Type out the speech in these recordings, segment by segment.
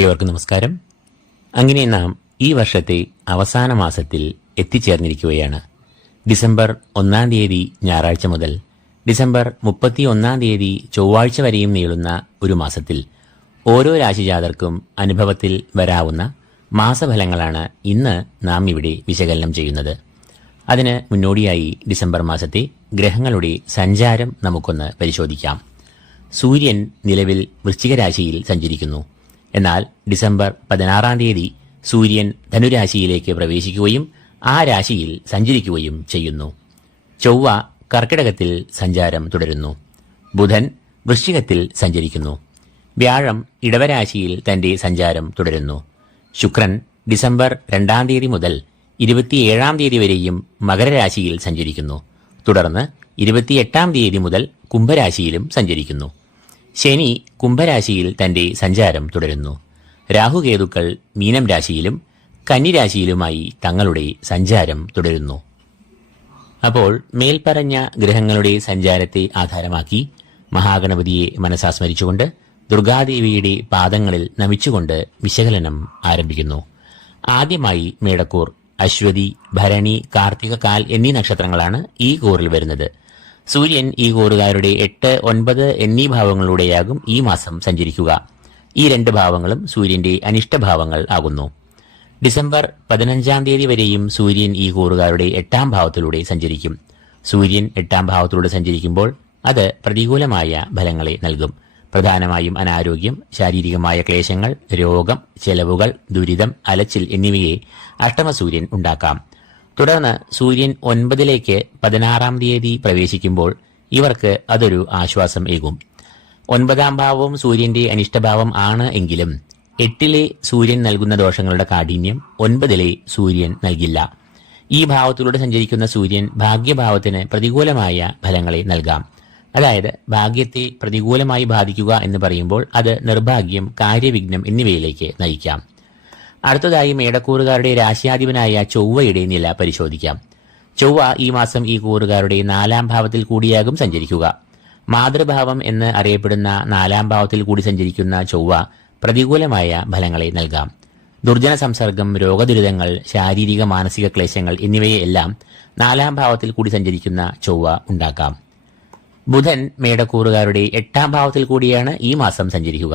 ഏവർക്കും നമസ്കാരം. അങ്ങനെ നാം ഈ വർഷത്തെ അവസാന മാസത്തിൽ എത്തിച്ചേർന്നിരിക്കുകയാണ്. ഡിസംബർ 1 തീയതി ഞായറാഴ്ച മുതൽ ഡിസംബർ 31 തീയതി ചൊവ്വാഴ്ച വരെയും നീളുന്ന ഒരു മാസത്തിൽ ഓരോ രാശിജാതർക്കും അനുഭവത്തിൽ വരാവുന്ന മാസഫലങ്ങളാണ് ഇന്ന് നാം ഇവിടെ വിശകലനം ചെയ്യുന്നത്. അതിന് മുന്നോടിയായി ഡിസംബർ മാസത്തെ ഗ്രഹങ്ങളുടെ സഞ്ചാരം നമുക്കൊന്ന് പരിശോധിക്കാം. സൂര്യൻ നിലവിൽ വൃശ്ചിക രാശിയിൽ സഞ്ചരിക്കുന്നു. എന്നാൽ ഡിസംബർ 16 തീയതി സൂര്യൻ ധനുരാശിയിലേക്ക് പ്രവേശിക്കുകയും ആ രാശിയിൽ സഞ്ചരിക്കുകയും ചെയ്യുന്നു. ചൊവ്വ കർക്കിടകത്തിൽ സഞ്ചാരം തുടരുന്നു. ബുധൻ വൃശ്ചികത്തിൽ സഞ്ചരിക്കുന്നു. വ്യാഴം ഇടവരാശിയിൽ തന്റെ സഞ്ചാരം തുടരുന്നു. ശുക്രൻ ഡിസംബർ 2 തീയതി മുതൽ 27 തീയതി വരെയും മകരരാശിയിൽ സഞ്ചരിക്കുന്നു. തുടർന്ന് 28 തീയതി മുതൽ കുംഭരാശിയിലും സഞ്ചരിക്കുന്നു. ശനി കുംഭരാശിയിൽ തന്റെ സഞ്ചാരം തുടരുന്നു. രാഹുകേതുക്കൾ മീനം രാശിയിലും കന്നിരാശിയിലുമായി തങ്ങളുടെ സഞ്ചാരം തുടരുന്നു. അപ്പോൾ മേൽപ്പറഞ്ഞ ഗ്രഹങ്ങളുടെ സഞ്ചാരത്തെ ആധാരമാക്കി മഹാഗണപതിയെ മനസാ സ്മരിച്ചുകൊണ്ട് ദുർഗാദേവിയുടെ പാദങ്ങളിൽ നമിച്ചുകൊണ്ട് വിശകലനം ആരംഭിക്കുന്നു. ആദ്യമായി മേടക്കൂർ, അശ്വതി, ഭരണി, കാർത്തിക, കാൽ എന്നീ നക്ഷത്രങ്ങളാണ് ഈ കൂറിൽ വരുന്നത്. സൂര്യൻ ഈ കൂറുകാരുടെ 8, 9 എന്നീ ഭാവങ്ങളിലൂടെയാകും ഈ മാസം സഞ്ചരിക്കുക. ഈ 2 ഭാവങ്ങളും സൂര്യന്റെ അനിഷ്ടഭാവങ്ങൾ ആകുന്നു. ഡിസംബർ 15 തീയതി വരെയും സൂര്യൻ ഈ കൂറുകാരുടെ 8ാം ഭാവത്തിലൂടെ സഞ്ചരിക്കും. സൂര്യൻ 8ാം ഭാവത്തിലൂടെ സഞ്ചരിക്കുമ്പോൾ അത് പ്രതികൂലമായ ഫലങ്ങളെ നൽകും. പ്രധാനമായും അനാരോഗ്യം, ശാരീരികമായ ക്ലേശങ്ങൾ, രോഗം, ചെലവുകൾ, ദുരിതം, അലച്ചിൽ എന്നിവയെ അഷ്ടമസൂര്യൻ ഉണ്ടാക്കാം. തുടർന്ന് സൂര്യൻ 9ലേക്ക് 16 തീയതി പ്രവേശിക്കുമ്പോൾ ഇവർക്ക് അതൊരു ആശ്വാസം ഏകും. 9ാം ഭാവവും സൂര്യന്റെ അനിഷ്ടഭാവം ആണ് എങ്കിലും 8ലെ സൂര്യൻ നൽകുന്ന ദോഷങ്ങളുടെ കാഠിന്യം 9ലെ സൂര്യൻ നൽകില്ല. ഈ ഭാവത്തിലൂടെ സഞ്ചരിക്കുന്ന സൂര്യൻ ഭാഗ്യഭാവത്തിന് പ്രതികൂലമായ ഫലങ്ങളെ നൽകാം. അതായത് ഭാഗ്യത്തെ പ്രതികൂലമായി ബാധിക്കുക എന്ന് പറയുമ്പോൾ അത് നിർഭാഗ്യം, കാര്യവിഘ്നം എന്നിവയിലേക്ക് നയിക്കാം. അടുത്തതായി മേടക്കൂറുകാരുടെ രാശിയാധിപനായ ചൊവ്വയുടെ നില പരിശോധിക്കാം. ചൊവ്വ ഈ മാസം ഈ കൂറുകാരുടെ 4ാം ഭാവത്തിൽ കൂടിയാകും സഞ്ചരിക്കുക. മാതൃഭാവം എന്ന് അറിയപ്പെടുന്ന 4ാം ഭാവത്തിൽ കൂടി സഞ്ചരിക്കുന്ന ചൊവ്വ പ്രതികൂലമായ ഫലങ്ങളെ നൽകാം. ദുർജന സംസർഗം, രോഗദുരിതങ്ങൾ, ശാരീരിക മാനസിക ക്ലേശങ്ങൾ എന്നിവയെല്ലാം 4ാം ഭാവത്തിൽ കൂടി സഞ്ചരിക്കുന്ന ചൊവ്വ ഉണ്ടാക്കാം. ബുധൻ മേടക്കൂറുകാരുടെ 8ാം ഭാവത്തിൽ കൂടിയാണ് ഈ മാസം സഞ്ചരിക്കുക.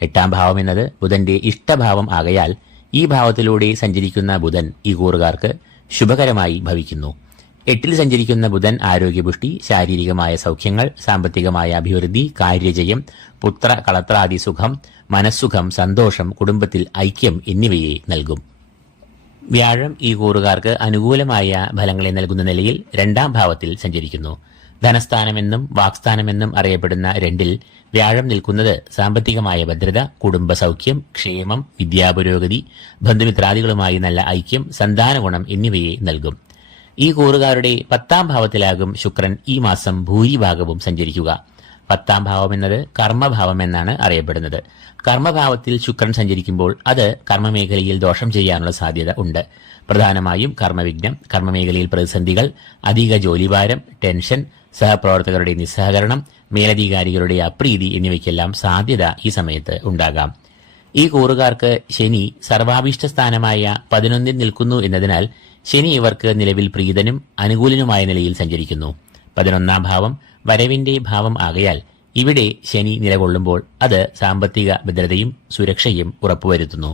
8ാം ഭാവം എന്നത് ബുധന്റെ ഇഷ്ടഭാവം ആകയാൽ ഈ ഭാവത്തിലൂടെ സഞ്ചരിക്കുന്ന ബുധൻ ഈ കൂറുകാർക്ക് ശുഭകരമായി ഭവിക്കുന്നു. 8ൽ സഞ്ചരിക്കുന്ന ബുധൻ ആരോഗ്യപുഷ്ടി, ശാരീരികമായ സൗഖ്യങ്ങൾ, സാമ്പത്തികമായ അഭിവൃദ്ധി, കാര്യജയം, പുത്ര കളത്രാദി സുഖം, മനസ്സുഖം, സന്തോഷം, കുടുംബത്തിൽ ഐക്യം എന്നിവയെ നൽകും. വ്യാഴം ഈ കൂറുകാർക്ക് അനുകൂലമായ ഫലങ്ങളെ നൽകുന്ന നിലയിൽ 2ാം ഭാവത്തിൽ സഞ്ചരിക്കുന്നു. ധനസ്ഥാനമെന്നും വാക്സ്ഥാനമെന്നും അറിയപ്പെടുന്ന 2ൽ വ്യാഴം നിൽക്കുന്നത് സാമ്പത്തികമായ ഭദ്രത, കുടുംബ സൗഖ്യം, ക്ഷേമം, വിദ്യാപുരോഗതി, ബന്ധുമിത്രാദികളുമായി നല്ല ഐക്യം, സന്താന ഗുണം എന്നിവയെ നൽകും. ഈ കൂറുകാരുടെ 10ാം ഭാവത്തിലാകും ശുക്രൻ ഈ മാസം ഭൂരിഭാഗവും സഞ്ചരിക്കുക. 10ാം ഭാവം എന്നത് കർമ്മഭാവം എന്നാണ് അറിയപ്പെടുന്നത്. കർമ്മഭാവത്തിൽ ശുക്രൻ സഞ്ചരിക്കുമ്പോൾ അത് കർമ്മമേഖലയിൽ ദോഷം ചെയ്യാനുള്ള സാധ്യത ഉണ്ട്. പ്രധാനമായും കർമ്മവിഘ്നം, കർമ്മമേഖലയിൽ പ്രതിസന്ധികൾ, അധിക ജോലിഭാരം, ടെൻഷൻ, സഹപ്രവർത്തകരുടെ നിസ്സഹകരണം, മേലധികാരികളുടെ അപ്രീതി എന്നിവയ്ക്കെല്ലാം സാധ്യത ഈ സമയത്ത് ഉണ്ടാകാം. ഈ കൂറുകാർക്ക് ശനി സർവാഭീഷ്ട സ്ഥാനമായ 11ൽ നിൽക്കുന്നു എന്നതിനാൽ ശനി ഇവർക്ക് നിലവിൽ പ്രീതനും അനുകൂലനുമായ നിലയിൽ സഞ്ചരിക്കുന്നു. 11ാം ഭാവം വരവിന്റെ ഭാവം ആകയാൽ ഇവിടെ ശനി നിലകൊള്ളുമ്പോൾ അത് സാമ്പത്തിക ഭദ്രതയും സുരക്ഷയും ഉറപ്പുവരുത്തുന്നു.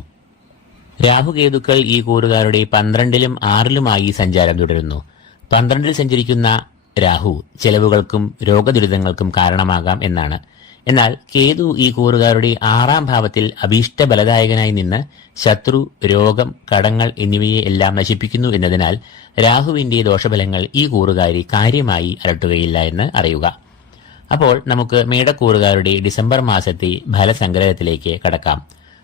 രാഹുകേതുക്കൾ ഈ കൂറുകാരുടെ 12ലും 6ലുമായി സഞ്ചാരം തുടരുന്നു. 12ൽ സഞ്ചരിക്കുന്ന രാഹു ചെലവുകൾക്കും രോഗദുരിതങ്ങൾക്കും കാരണമാകാം എന്നാണ്. എന്നാൽ കേതു ഈ കൂറുകാരുടെ 6ാം ഭാവത്തിൽ അഭീഷ്ട ബലദായകനായി നിന്ന് ശത്രു, രോഗം, കടങ്ങൾ എന്നിവയെ എല്ലാം നശിപ്പിക്കുന്നു എന്നതിനാൽ രാഹുവിന്റെ ദോഷഫലങ്ങൾ ഈ കൂറുകാരെ കാര്യമായി അലട്ടുകയില്ല എന്ന് അറിയുക. അപ്പോൾ നമുക്ക് മേടക്കൂറുകാരുടെ ഡിസംബർ മാസത്തെ ഫലസംഗ്രഹത്തിലേക്ക് കടക്കാം.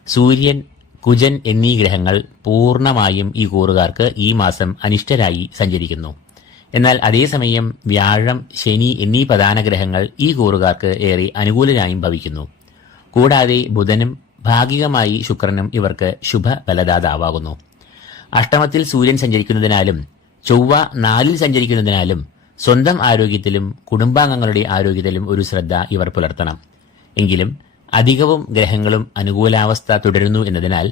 സൂര്യൻ, കുജൻ എന്നീ ഗ്രഹങ്ങൾ പൂർണ്ണമായും ഈ കൂറുകാർക്ക് ഈ മാസം അനിഷ്ടരായി സഞ്ചരിക്കുന്നു. എന്നാൽ അതേസമയം വ്യാഴം, ശനി എന്നീ പ്രധാന ഗ്രഹങ്ങൾ ഈ കൂറുകാർക്ക് ഏറെ അനുകൂലരായും ഭവിക്കുന്നു. കൂടാതെ ബുധനും ഭാഗികമായി ശുക്രനും ഇവർക്ക് ശുഭഫലദാതാവാകുന്നു. അഷ്ടമത്തിൽ സൂര്യൻ സഞ്ചരിക്കുന്നതിനാലും ചൊവ്വ 4ൽ സഞ്ചരിക്കുന്നതിനാലും സ്വന്തം ആരോഗ്യത്തിലും കുടുംബാംഗങ്ങളുടെ ആരോഗ്യത്തിലും ഒരു ശ്രദ്ധ ഇവർ പുലർത്തണം. എങ്കിലും അധികവും ഗ്രഹങ്ങളും അനുകൂലാവസ്ഥ തുടരുന്നു എന്നതിനാൽ,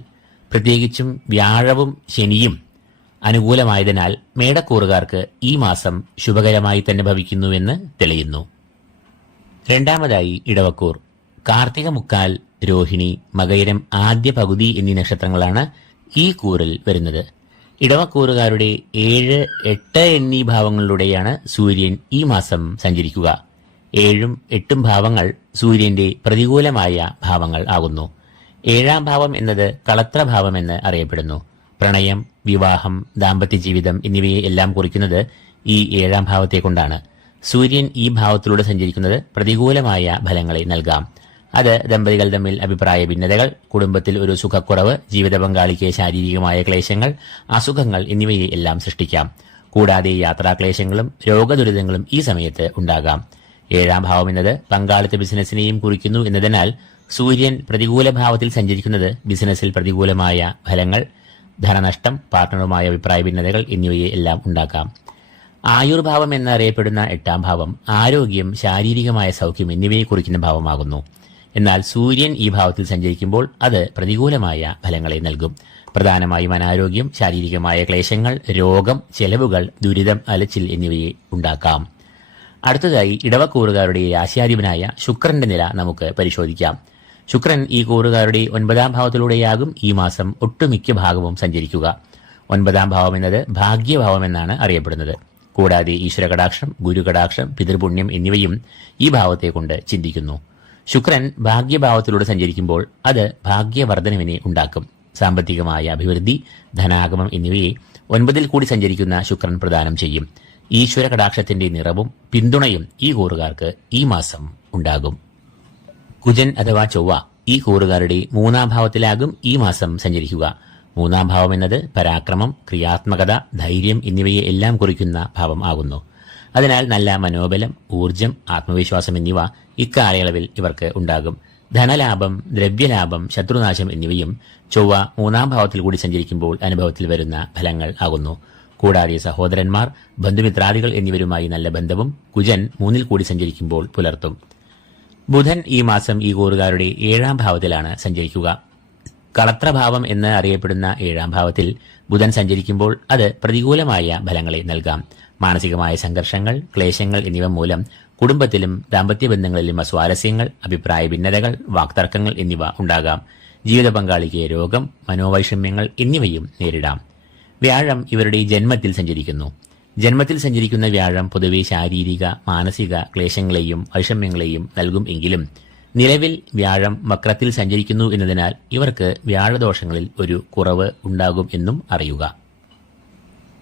പ്രത്യേകിച്ചും വ്യാഴവും ശനിയും അനുകൂലമായതിനാൽ മേടക്കൂറുകാർക്ക് ഈ മാസം ശുഭകരമായി തന്നെ ഭവിക്കുന്നുവെന്ന് തെളിയുന്നു. രണ്ടാമതായി ഇടവക്കൂർ. കാർത്തിക മുക്കാൽ, രോഹിണി, മകയിരം ആദ്യ പകുതി എന്നീ നക്ഷത്രങ്ങളാണ് ഈ കൂറിൽ വരുന്നത്. ഇടവക്കൂറുകാരുടെ 7, 8 എന്നീ ഭാവങ്ങളിലൂടെയാണ് സൂര്യൻ ഈ മാസം സഞ്ചരിക്കുക. 7ഉം 8ഉം ഭാവങ്ങൾ സൂര്യന്റെ പ്രതികൂലമായ ഭാവങ്ങൾ ആകുന്നു. 7ാം ഭാവം എന്നത് കളത്രഭാവമെന്ന് അറിയപ്പെടുന്നു. പ്രണയം, വിവാഹം, ദാമ്പത്യ ജീവിതം എന്നിവയെ എല്ലാം കുറിക്കുന്നത് ഈ 7ാം ഭാവത്തെ കൊണ്ടാണ്. സൂര്യൻ ഈ ഭാവത്തിലൂടെ സഞ്ചരിക്കുന്നത് പ്രതികൂലമായ ഫലങ്ങളെ നൽകാം. അത് ദമ്പതികൾ തമ്മിൽ അഭിപ്രായ ഭിന്നതകൾ, കുടുംബത്തിൽ ഒരു സുഖക്കുറവ്, ജീവിത പങ്കാളിക്ക് ശാരീരികമായ ക്ലേശങ്ങൾ, അസുഖങ്ങൾ എന്നിവയെ എല്ലാം സൃഷ്ടിക്കാം. കൂടാതെ യാത്രാക്ലേശങ്ങളും രോഗദുരിതങ്ങളും ഈ സമയത്ത് ഉണ്ടാകാം. 7ാം ഭാവം എന്നത് പങ്കാളിത്ത ബിസിനസിനെയും കുറിക്കുന്നു എന്നതിനാൽ സൂര്യൻ പ്രതികൂല ഭാവത്തിൽ സഞ്ചരിക്കുന്നത് ബിസിനസ്സിൽ പ്രതികൂലമായ ഫലങ്ങൾ, ധനനഷ്ടം, പാർട്ട്ണറുമായ അഭിപ്രായ ഭിന്നതകൾ എന്നിവയെ എല്ലാം ഉണ്ടാക്കാം. ആയുർഭാവം എന്നറിയപ്പെടുന്ന 8ാം ഭാവം ആരോഗ്യം, ശാരീരികമായ സൗഖ്യം എന്നിവയെ കുറിക്കുന്ന ഭാവമാകുന്നു. എന്നാൽ സൂര്യൻ ഈ ഭാവത്തിൽ സഞ്ചരിക്കുമ്പോൾ അത് പ്രതികൂലമായ ഫലങ്ങളെ നൽകും. പ്രധാനമായും അനാരോഗ്യം, ശാരീരികമായ ക്ലേശങ്ങൾ, രോഗം, ചെലവുകൾ, ദുരിതം, അലച്ചിൽ എന്നിവയെ ഉണ്ടാക്കാം. അടുത്തതായി ഇടവക്കൂറുകാരുടെ രാശിയാധിപനായ ശുക്രന്റെ നില നമുക്ക് പരിശോധിക്കാം. ശുക്രൻ ഈ കൂറുകാരുടെ 9ാം ഭാവത്തിലൂടെയാകും ഈ മാസം ഒട്ടുമിക്ക ഭാഗവും സഞ്ചരിക്കുക. 9ാം ഭാവം എന്നത് ഭാഗ്യഭാവം എന്നാണ് അറിയപ്പെടുന്നത്. കൂടാതെ ഈശ്വരകടാക്ഷം, ഗുരുകടാക്ഷം, പിതൃപുണ്യം എന്നിവയും ഈ ഭാവത്തെ കൊണ്ട് ചിന്തിക്കുന്നു. ശുക്രൻ ഭാഗ്യഭാവത്തിലൂടെ സഞ്ചരിക്കുമ്പോൾ അത് ഭാഗ്യവർദ്ധനവിനെ ഉണ്ടാക്കും. സാമ്പത്തികമായ അഭിവൃദ്ധി, ധനാഗമം എന്നിവയെ 9ൽ കൂടി സഞ്ചരിക്കുന്ന ശുക്രൻ പ്രദാനം ചെയ്യും. ഈശ്വര കടാക്ഷത്തിന്റെ നിറവും പിന്തുണയും ഈ കൂറുകാർക്ക് ഈ മാസം ഉണ്ടാകും. കുജൻ അഥവാ ചൊവ്വ ഈ കൂറുകാരുടെ 3ാം ഭാവത്തിലാകും ഈ മാസം സഞ്ചരിക്കുക. 3ാം ഭാവം എന്നത് പരാക്രമം, ക്രിയാത്മകത, ധൈര്യം എന്നിവയെ എല്ലാം കുറിക്കുന്ന ഭാവം ആകുന്നു. അതിനാൽ നല്ല മനോബലം, ഊർജം, ആത്മവിശ്വാസം എന്നിവ ഇക്കാലയളവിൽ ഇവർക്ക് ഉണ്ടാകും. ധനലാഭം, ദ്രവ്യലാഭം, ശത്രുനാശം എന്നിവയും ചൊവ്വ 3ാം ഭാവത്തിൽ കൂടി സഞ്ചരിക്കുമ്പോൾ അനുഭവത്തിൽ വരുന്ന ഫലങ്ങൾ ആകുന്നു. കൂടാതെ സഹോദരന്മാർ, ബന്ധുമിത്രാദികൾ എന്നിവരുമായി നല്ല ബന്ധവും കുജൻ 3ൽ കൂടി സഞ്ചരിക്കുമ്പോൾ പുലർത്തും. ബുധൻ ഈ മാസം ഈ കൂറുകാരുടെ 7ാം ഭാവത്തിലാണ് സഞ്ചരിക്കുക. കളത്രഭാവം എന്ന് അറിയപ്പെടുന്ന 7ാം ഭാവത്തിൽ ബുധൻ സഞ്ചരിക്കുമ്പോൾ അത് പ്രതികൂലമായ ഫലങ്ങളെ നൽകാം. മാനസികമായ സംഘർഷങ്ങൾ, ക്ലേശങ്ങൾ എന്നിവ മൂലം കുടുംബത്തിലും ദാമ്പത്യ ബന്ധങ്ങളിലും അസ്വാരസ്യങ്ങൾ, അഭിപ്രായ ഭിന്നതകൾ, വാക്തർക്കങ്ങൾ എന്നിവ ഉണ്ടാകാം. ജീവിത പങ്കാളിക്ക് രോഗം, മനോവൈഷമ്യങ്ങൾ എന്നിവയും നേരിടാം. വ്യാഴം ഇവരുടെ ജന്മത്തിൽ സഞ്ചരിക്കുന്നു. ജന്മത്തിൽ സഞ്ചരിക്കുന്ന വ്യാഴം പൊതുവെ ശാരീരിക, മാനസിക ക്ലേശങ്ങളെയും വൈഷമ്യങ്ങളെയും നൽകും. എങ്കിലും നിലവിൽ വ്യാഴം വക്രത്തിൽ സഞ്ചരിക്കുന്നു എന്നതിനാൽ ഇവർക്ക് വ്യാഴദോഷങ്ങളിൽ ഒരു കുറവ് ഉണ്ടാകും എന്നും അറിയുക.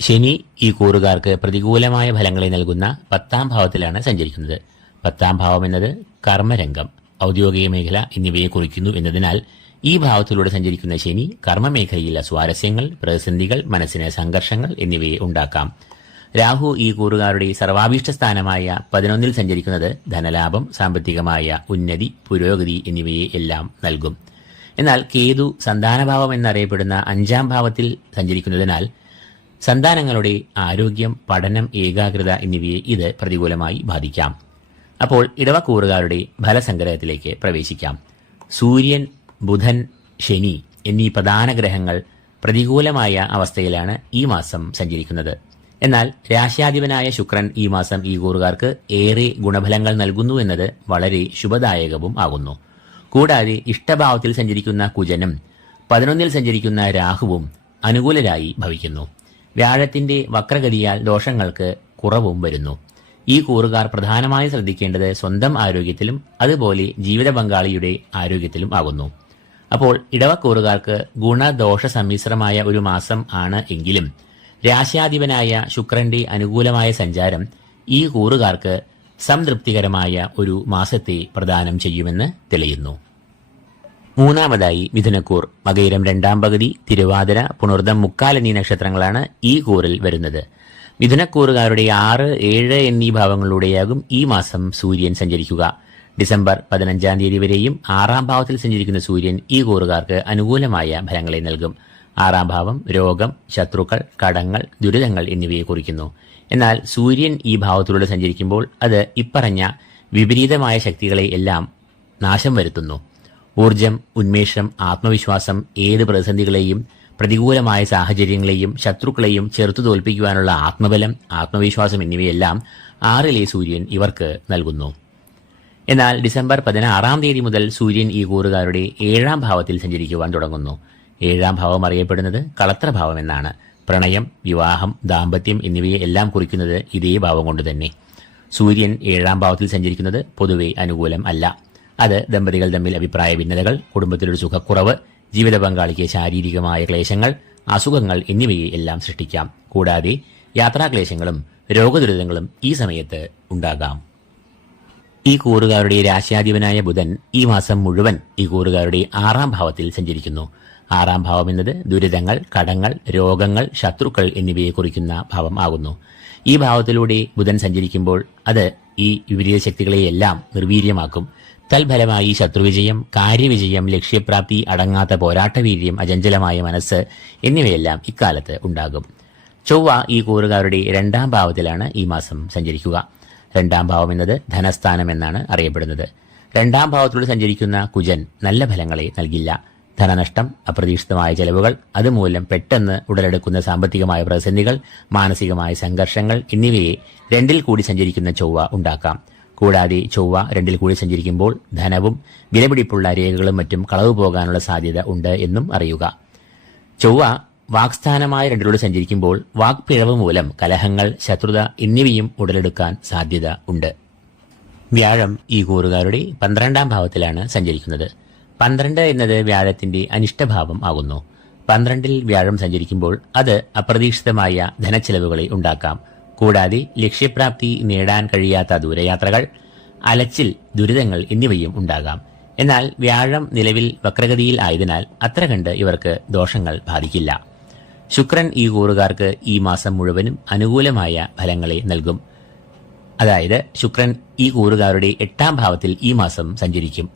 ശനി ഈ കൂറുകാർക്ക് പ്രതികൂലമായ ഫലങ്ങളെ നൽകുന്ന 10ാം ഭാവത്തിലാണ് സഞ്ചരിക്കുന്നത്. 10ാം ഭാവം എന്നത് കർമ്മരംഗം, ഔദ്യോഗിക മേഖല എന്നിവയെ കുറിക്കുന്നു എന്നതിനാൽ ഈ ഭാവത്തിലൂടെ സഞ്ചരിക്കുന്ന ശനി കർമ്മമേഖലയിൽ അസ്വാരസ്യങ്ങൾ, പ്രതിസന്ധികൾ, മനസ്സിന് സംഘർഷങ്ങൾ എന്നിവയെ ഉണ്ടാക്കാം. രാഹു ഈ കൂറുകാരുടെ സർവാഭീഷ്ട സ്ഥാനമായ 11ൽ സഞ്ചരിക്കുന്നത് ധനലാഭം, സാമ്പത്തികമായ ഉന്നതി, പുരോഗതി എന്നിവയെ എല്ലാം നൽകും. എന്നാൽ കേതു സന്താനഭാവം എന്നറിയപ്പെടുന്ന 5ാം ഭാവത്തിൽ സഞ്ചരിക്കുന്നതിനാൽ സന്താനങ്ങളുടെ ആരോഗ്യം, പഠനം, ഏകാഗ്രത എന്നിവയെ ഇത് പ്രതികൂലമായി ബാധിക്കാം. അപ്പോൾ ഇടവക്കൂറുകാരുടെ ഫലസംഗ്രഹത്തിലേക്ക് പ്രവേശിക്കാം. സൂര്യൻ, ബുധൻ, ശനി എന്നീ പ്രധാന ഗ്രഹങ്ങൾ പ്രതികൂലമായ അവസ്ഥയിലാണ് ഈ മാസം സഞ്ചരിക്കുന്നത്. എന്നാൽ രാശ്യാധിപനായ ശുക്രൻ ഈ മാസം ഈ കൂറുകാർക്ക് ഏറെ ഗുണഫലങ്ങൾ നൽകുന്നു എന്നത് വളരെ ശുഭദായകവും ആകുന്നു. കൂടാതെ ഇഷ്ടഭാവത്തിൽ സഞ്ചരിക്കുന്ന കുജനും 11ൽ സഞ്ചരിക്കുന്ന രാഹുവും അനുകൂലരായി ഭവിക്കുന്നു. വ്യാഴത്തിന്റെ വക്രഗതിയാൽ ദോഷങ്ങൾക്ക് കുറവും വരുന്നു. ഈ കൂറുകാർ പ്രധാനമായി ശ്രദ്ധിക്കേണ്ടത് സ്വന്തം ആരോഗ്യത്തിലും അതുപോലെ ജീവിത പങ്കാളിയുടെ ആരോഗ്യത്തിലും ആകുന്നു. അപ്പോൾ ഇടവക്കൂറുകാർക്ക് ഗുണദോഷ സമ്മിശ്രമായ ഒരു മാസം ആണ് എങ്കിലും രാശ്യാധിപനായ ശുക്രന്റെ അനുകൂലമായ സഞ്ചാരം ഈ കൂറുകാർക്ക് സംതൃപ്തികരമായ ഒരു മാസത്തെ പ്രദാനം ചെയ്യുമെന്ന് തെളിയുന്നു. മൂന്നാമതായി മിഥുനക്കൂർ. മകയിരം 2ാം പകുതി, തിരുവാതിര, പുണർദം, മുക്കാൽ എന്നീ നക്ഷത്രങ്ങളാണ് ഈ കൂറിൽ വരുന്നത്. മിഥുനക്കൂറുകാരുടെ 6, 7 എന്നീ ഭാവങ്ങളിലൂടെയാകും ഈ മാസം സൂര്യൻ സഞ്ചരിക്കുക. ഡിസംബർ 15-ാം തീയതി വരെയും 6ാം ഭാവത്തിൽ സഞ്ചരിക്കുന്ന സൂര്യൻ ഈ കൂറുകാർക്ക് അനുകൂലമായ ഫലങ്ങളെ നൽകും. 6ാം ഭാവം രോഗം, ശത്രുക്കൾ, കടങ്ങൾ, ദുരിതങ്ങൾ എന്നിവയെ കുറിക്കുന്നു. എന്നാൽ സൂര്യൻ ഈ ഭാവത്തിലൂടെ സഞ്ചരിക്കുമ്പോൾ അത് ഇപ്പറഞ്ഞ വിപരീതമായ ശക്തികളെ എല്ലാം നാശം വരുത്തുന്നു. ഊർജം, ഉന്മേഷം, ആത്മവിശ്വാസം, ഏത് പ്രതിസന്ധികളെയും പ്രതികൂലമായ സാഹചര്യങ്ങളെയും ശത്രുക്കളെയും ചെറുത്തു തോൽപ്പിക്കുവാനുള്ള ആത്മബലം, ആത്മവിശ്വാസം എന്നിവയെല്ലാം 6ലെ സൂര്യൻ ഇവർക്ക് നൽകുന്നു. എന്നാൽ ഡിസംബർ 16 തീയതി മുതൽ സൂര്യൻ ഈ കൂറുകാരുടെ 7ാം ഭാവത്തിൽ സഞ്ചരിക്കുവാൻ തുടങ്ങുന്നു. 7ാം ഭാവം അറിയപ്പെടുന്നത് കളത്രഭാവം എന്നാണ്. പ്രണയം, വിവാഹം, ദാമ്പത്യം എന്നിവയെ എല്ലാം കുറിക്കുന്നത് ഇതേ ഭാവം കൊണ്ട് തന്നെ. സൂര്യൻ 7ാം ഭാവത്തിൽ സഞ്ചരിക്കുന്നത് പൊതുവെ അനുകൂലം അല്ല. അത് ദമ്പതികൾ തമ്മിൽ അഭിപ്രായ ഭിന്നതകൾ, കുടുംബത്തിലൊരു സുഖക്കുറവ്, ജീവിത പങ്കാളിക്ക് ശാരീരികമായ ക്ലേശങ്ങൾ, അസുഖങ്ങൾ എന്നിവയെ എല്ലാം സൃഷ്ടിക്കാം. കൂടാതെ യാത്രാക്ലേശങ്ങളും രോഗദുരിതങ്ങളും ഈ സമയത്ത് ഉണ്ടാകാം. ഈ കൂറുകാരുടെ രാശ്യാധിപനായ ബുധൻ ഈ മാസം മുഴുവൻ ഈ കൂറുകാരുടെ 6ാം ഭാവത്തിൽ സഞ്ചരിക്കുന്നു. 6ാം ഭാവം എന്നത് ദുരിതങ്ങൾ, കടങ്ങൾ, രോഗങ്ങൾ, ശത്രുക്കൾ എന്നിവയെ കുറിക്കുന്ന ഭാവം ആകുന്നു. ഈ ഭാവത്തിലൂടെ ബുധൻ സഞ്ചരിക്കുമ്പോൾ അത് ഈ വിപരീത ശക്തികളെയെല്ലാം നിർവീര്യമാക്കും. തൽഫലമായി ശത്രുവിജയം, കാര്യവിജയം, ലക്ഷ്യപ്രാപ്തി, അടങ്ങാത്ത പോരാട്ടവീര്യം, അചഞ്ചലമായ മനസ്സ് എന്നിവയെല്ലാം ഇക്കാലത്ത് ഉണ്ടാകും. ചൊവ്വ ഈ കൂറുകാരുടെ 2ാം ഭാവത്തിലാണ് ഈ മാസം സഞ്ചരിക്കുക. 2ാം ഭാവം എന്നത് ധനസ്ഥാനം എന്നാണ് അറിയപ്പെടുന്നത്. 2ാം ഭാവത്തിലൂടെ സഞ്ചരിക്കുന്ന കുജൻ നല്ല ഫലങ്ങളെ നൽകില്ല. ധനനഷ്ടം, അപ്രതീക്ഷിതമായ ചെലവുകൾ, അതുമൂലം പെട്ടെന്ന് ഉടലെടുക്കുന്ന സാമ്പത്തികമായ പ്രതിസന്ധികൾ, മാനസികമായ സംഘർഷങ്ങൾ എന്നിവയെ 2ൽ കൂടി സഞ്ചരിക്കുന്ന ചൊവ്വ ഉണ്ടാക്കാം. കൂടാതെ ചൊവ്വ 2ൽ കൂടി സഞ്ചരിക്കുമ്പോൾ ധനവും വിലപിടിപ്പുള്ള രേഖകളും മറ്റും കളവ് പോകാനുള്ള സാധ്യത ഉണ്ട് എന്നും അറിയുക. ചൊവ്വ വാക്സ്ഥാനമായ 2ലൂടെ സഞ്ചരിക്കുമ്പോൾ വാക്പിഴവ് മൂലം കലഹങ്ങൾ, ശത്രുത എന്നിവയും ഉടലെടുക്കാൻ സാധ്യത ഉണ്ട്. വ്യാഴം ഈ കൂറുകാരുടെ 12ാം ഭാവത്തിലാണ് സഞ്ചരിക്കുന്നത്. 12 എന്നത് വ്യാഴത്തിന്റെ അനിഷ്ടഭാവം ആകുന്നു. 12ൽ വ്യാഴം സഞ്ചരിക്കുമ്പോൾ അത് അപ്രതീക്ഷിതമായ ധനച്ചെലവുകളെ ഉണ്ടാക്കാം. കൂടാതെ ലക്ഷ്യപ്രാപ്തി നേടാൻ കഴിയാത്ത ദൂരയാത്രകൾ, അലച്ചിൽ, ദുരിതങ്ങൾ എന്നിവയും ഉണ്ടാകാം. എന്നാൽ വ്യാഴം നിലവിൽ വക്രഗതിയിൽ ആയതിനാൽ അത്ര കണ്ട് ഇവർക്ക് ദോഷങ്ങൾ ബാധിക്കില്ല. ശുക്രൻ ഈ കൂറുകാർക്ക് ഈ മാസം മുഴുവനും അനുകൂലമായ ഫലങ്ങളെ നൽകും. അതായത് ശുക്രൻ ഈ കൂറുകാരുടെ 8ാം ഭാവത്തിൽ ഈ മാസം സഞ്ചരിക്കും.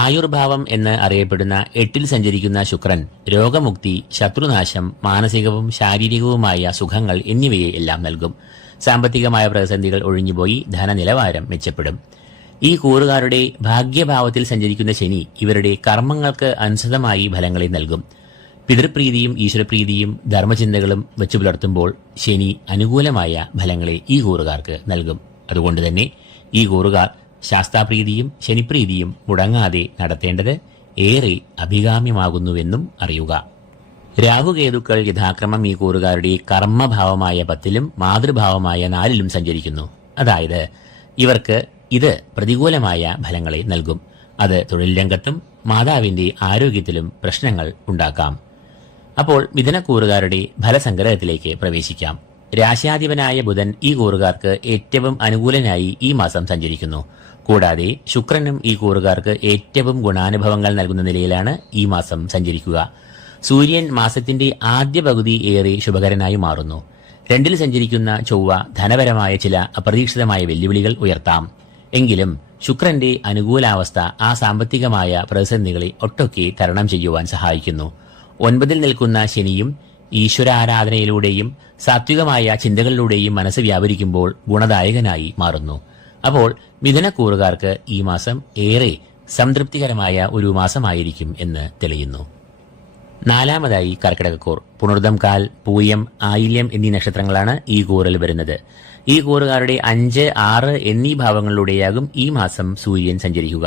ആയുർഭാവം എന്ന് അറിയപ്പെടുന്ന 8ൽ സഞ്ചരിക്കുന്ന ശുക്രൻ രോഗമുക്തി, ശത്രുനാശം, മാനസികവും ശാരീരികവുമായ സുഖങ്ങൾ എന്നിവയെ എല്ലാം നൽകും. സാമ്പത്തികമായ പ്രതിസന്ധികൾ ഒഴിഞ്ഞുപോയി ധനനിലവാരം മെച്ചപ്പെടും. ഈ കൂറുകാരുടെ ഭാഗ്യഭാവത്തിൽ സഞ്ചരിക്കുന്ന ശനി ഇവരുടെ കർമ്മങ്ങൾക്ക് അനുസൃതമായി ഫലങ്ങളെ നൽകും. പിതൃപ്രീതിയും ഈശ്വരപ്രീതിയും ധർമ്മചിന്തകളും വെച്ചു പുലർത്തുമ്പോൾ ശനി അനുകൂലമായ ഫലങ്ങളെ ഈ കൂറുകാർക്ക് നൽകും. അതുകൊണ്ട് തന്നെ ഈ കൂറുകാർ ശാസ്താപ്രീതിയും ശനിപ്രീതിയും മുടങ്ങാതെ നടത്തേണ്ടത് ഏറെ അഭികാമ്യമാകുന്നുവെന്നും അറിയുക. രാഹുകേതുക്കൾ യഥാക്രമം ഈ കൂറുകാരുടെ കർമ്മഭാവമായ 10ലും മാതൃഭാവമായ 4ലും സഞ്ചരിക്കുന്നു. അതായത് ഇവർക്ക് ഇത് പ്രതികൂലമായ ഫലങ്ങളെ നൽകും. അത് തൊഴിൽ രംഗത്തും മാതാവിന്റെ ആരോഗ്യത്തിലും പ്രശ്നങ്ങൾ ഉണ്ടാക്കാം. അപ്പോൾ മിഥുനക്കൂറുകാരുടെ ഫലസംഗ്രഹത്തിലേക്ക് പ്രവേശിക്കാം. രാശ്യാധിപനായ ബുധൻ ഈ കൂറുകാർക്ക് ഏറ്റവും അനുകൂലനായി ഈ മാസം സഞ്ചരിക്കുന്നു. കൂടാതെ ശുക്രനും ഈ കൂറുകാർക്ക് ഏറ്റവും ഗുണാനുഭവങ്ങൾ നൽകുന്ന നിലയിലാണ് ഈ മാസം സഞ്ചരിക്കുക. സൂര്യൻ മാസത്തിന്റെ ആദ്യ പകുതി ഏറെ ശുഭകരനായി മാറുന്നു. 2ൽ സഞ്ചരിക്കുന്ന ചൊവ്വ ധനപരമായ ചില അപ്രതീക്ഷിതമായ വെല്ലുവിളികൾ ഉയർത്താം. എങ്കിലും ശുക്രന്റെ അനുകൂലാവസ്ഥ ആ സാമ്പത്തികമായ പ്രതിസന്ധികളെ ഒട്ടൊക്കെ തരണം ചെയ്യുവാൻ സഹായിക്കുന്നു. 9ൽ നിൽക്കുന്ന ശനിയും ഈശ്വരാരാധനയിലൂടെയും സാത്വികമായ ചിന്തകളിലൂടെയും മനസ്സ് വ്യാപരിക്കുമ്പോൾ ഗുണദായകനായി മാറുന്നു. അപ്പോൾ മിഥുനക്കൂറുകാർക്ക് ഈ മാസം ഏറെ സംതൃപ്തികരമായ ഒരു മാസമായിരിക്കും എന്ന് തെളിയുന്നു. 4ാമതായി കർക്കിടകക്കൂർ. പുണർദം, കാൽ, പൂയം, ആയില്യം എന്നീ നക്ഷത്രങ്ങളാണ് ഈ കൂറിൽ വരുന്നത്. ഈ കൂറുകാരുടെ 5, 6 എന്നീ ഭാവങ്ങളിലൂടെയാകും ഈ മാസം സൂര്യൻ സഞ്ചരിക്കുക.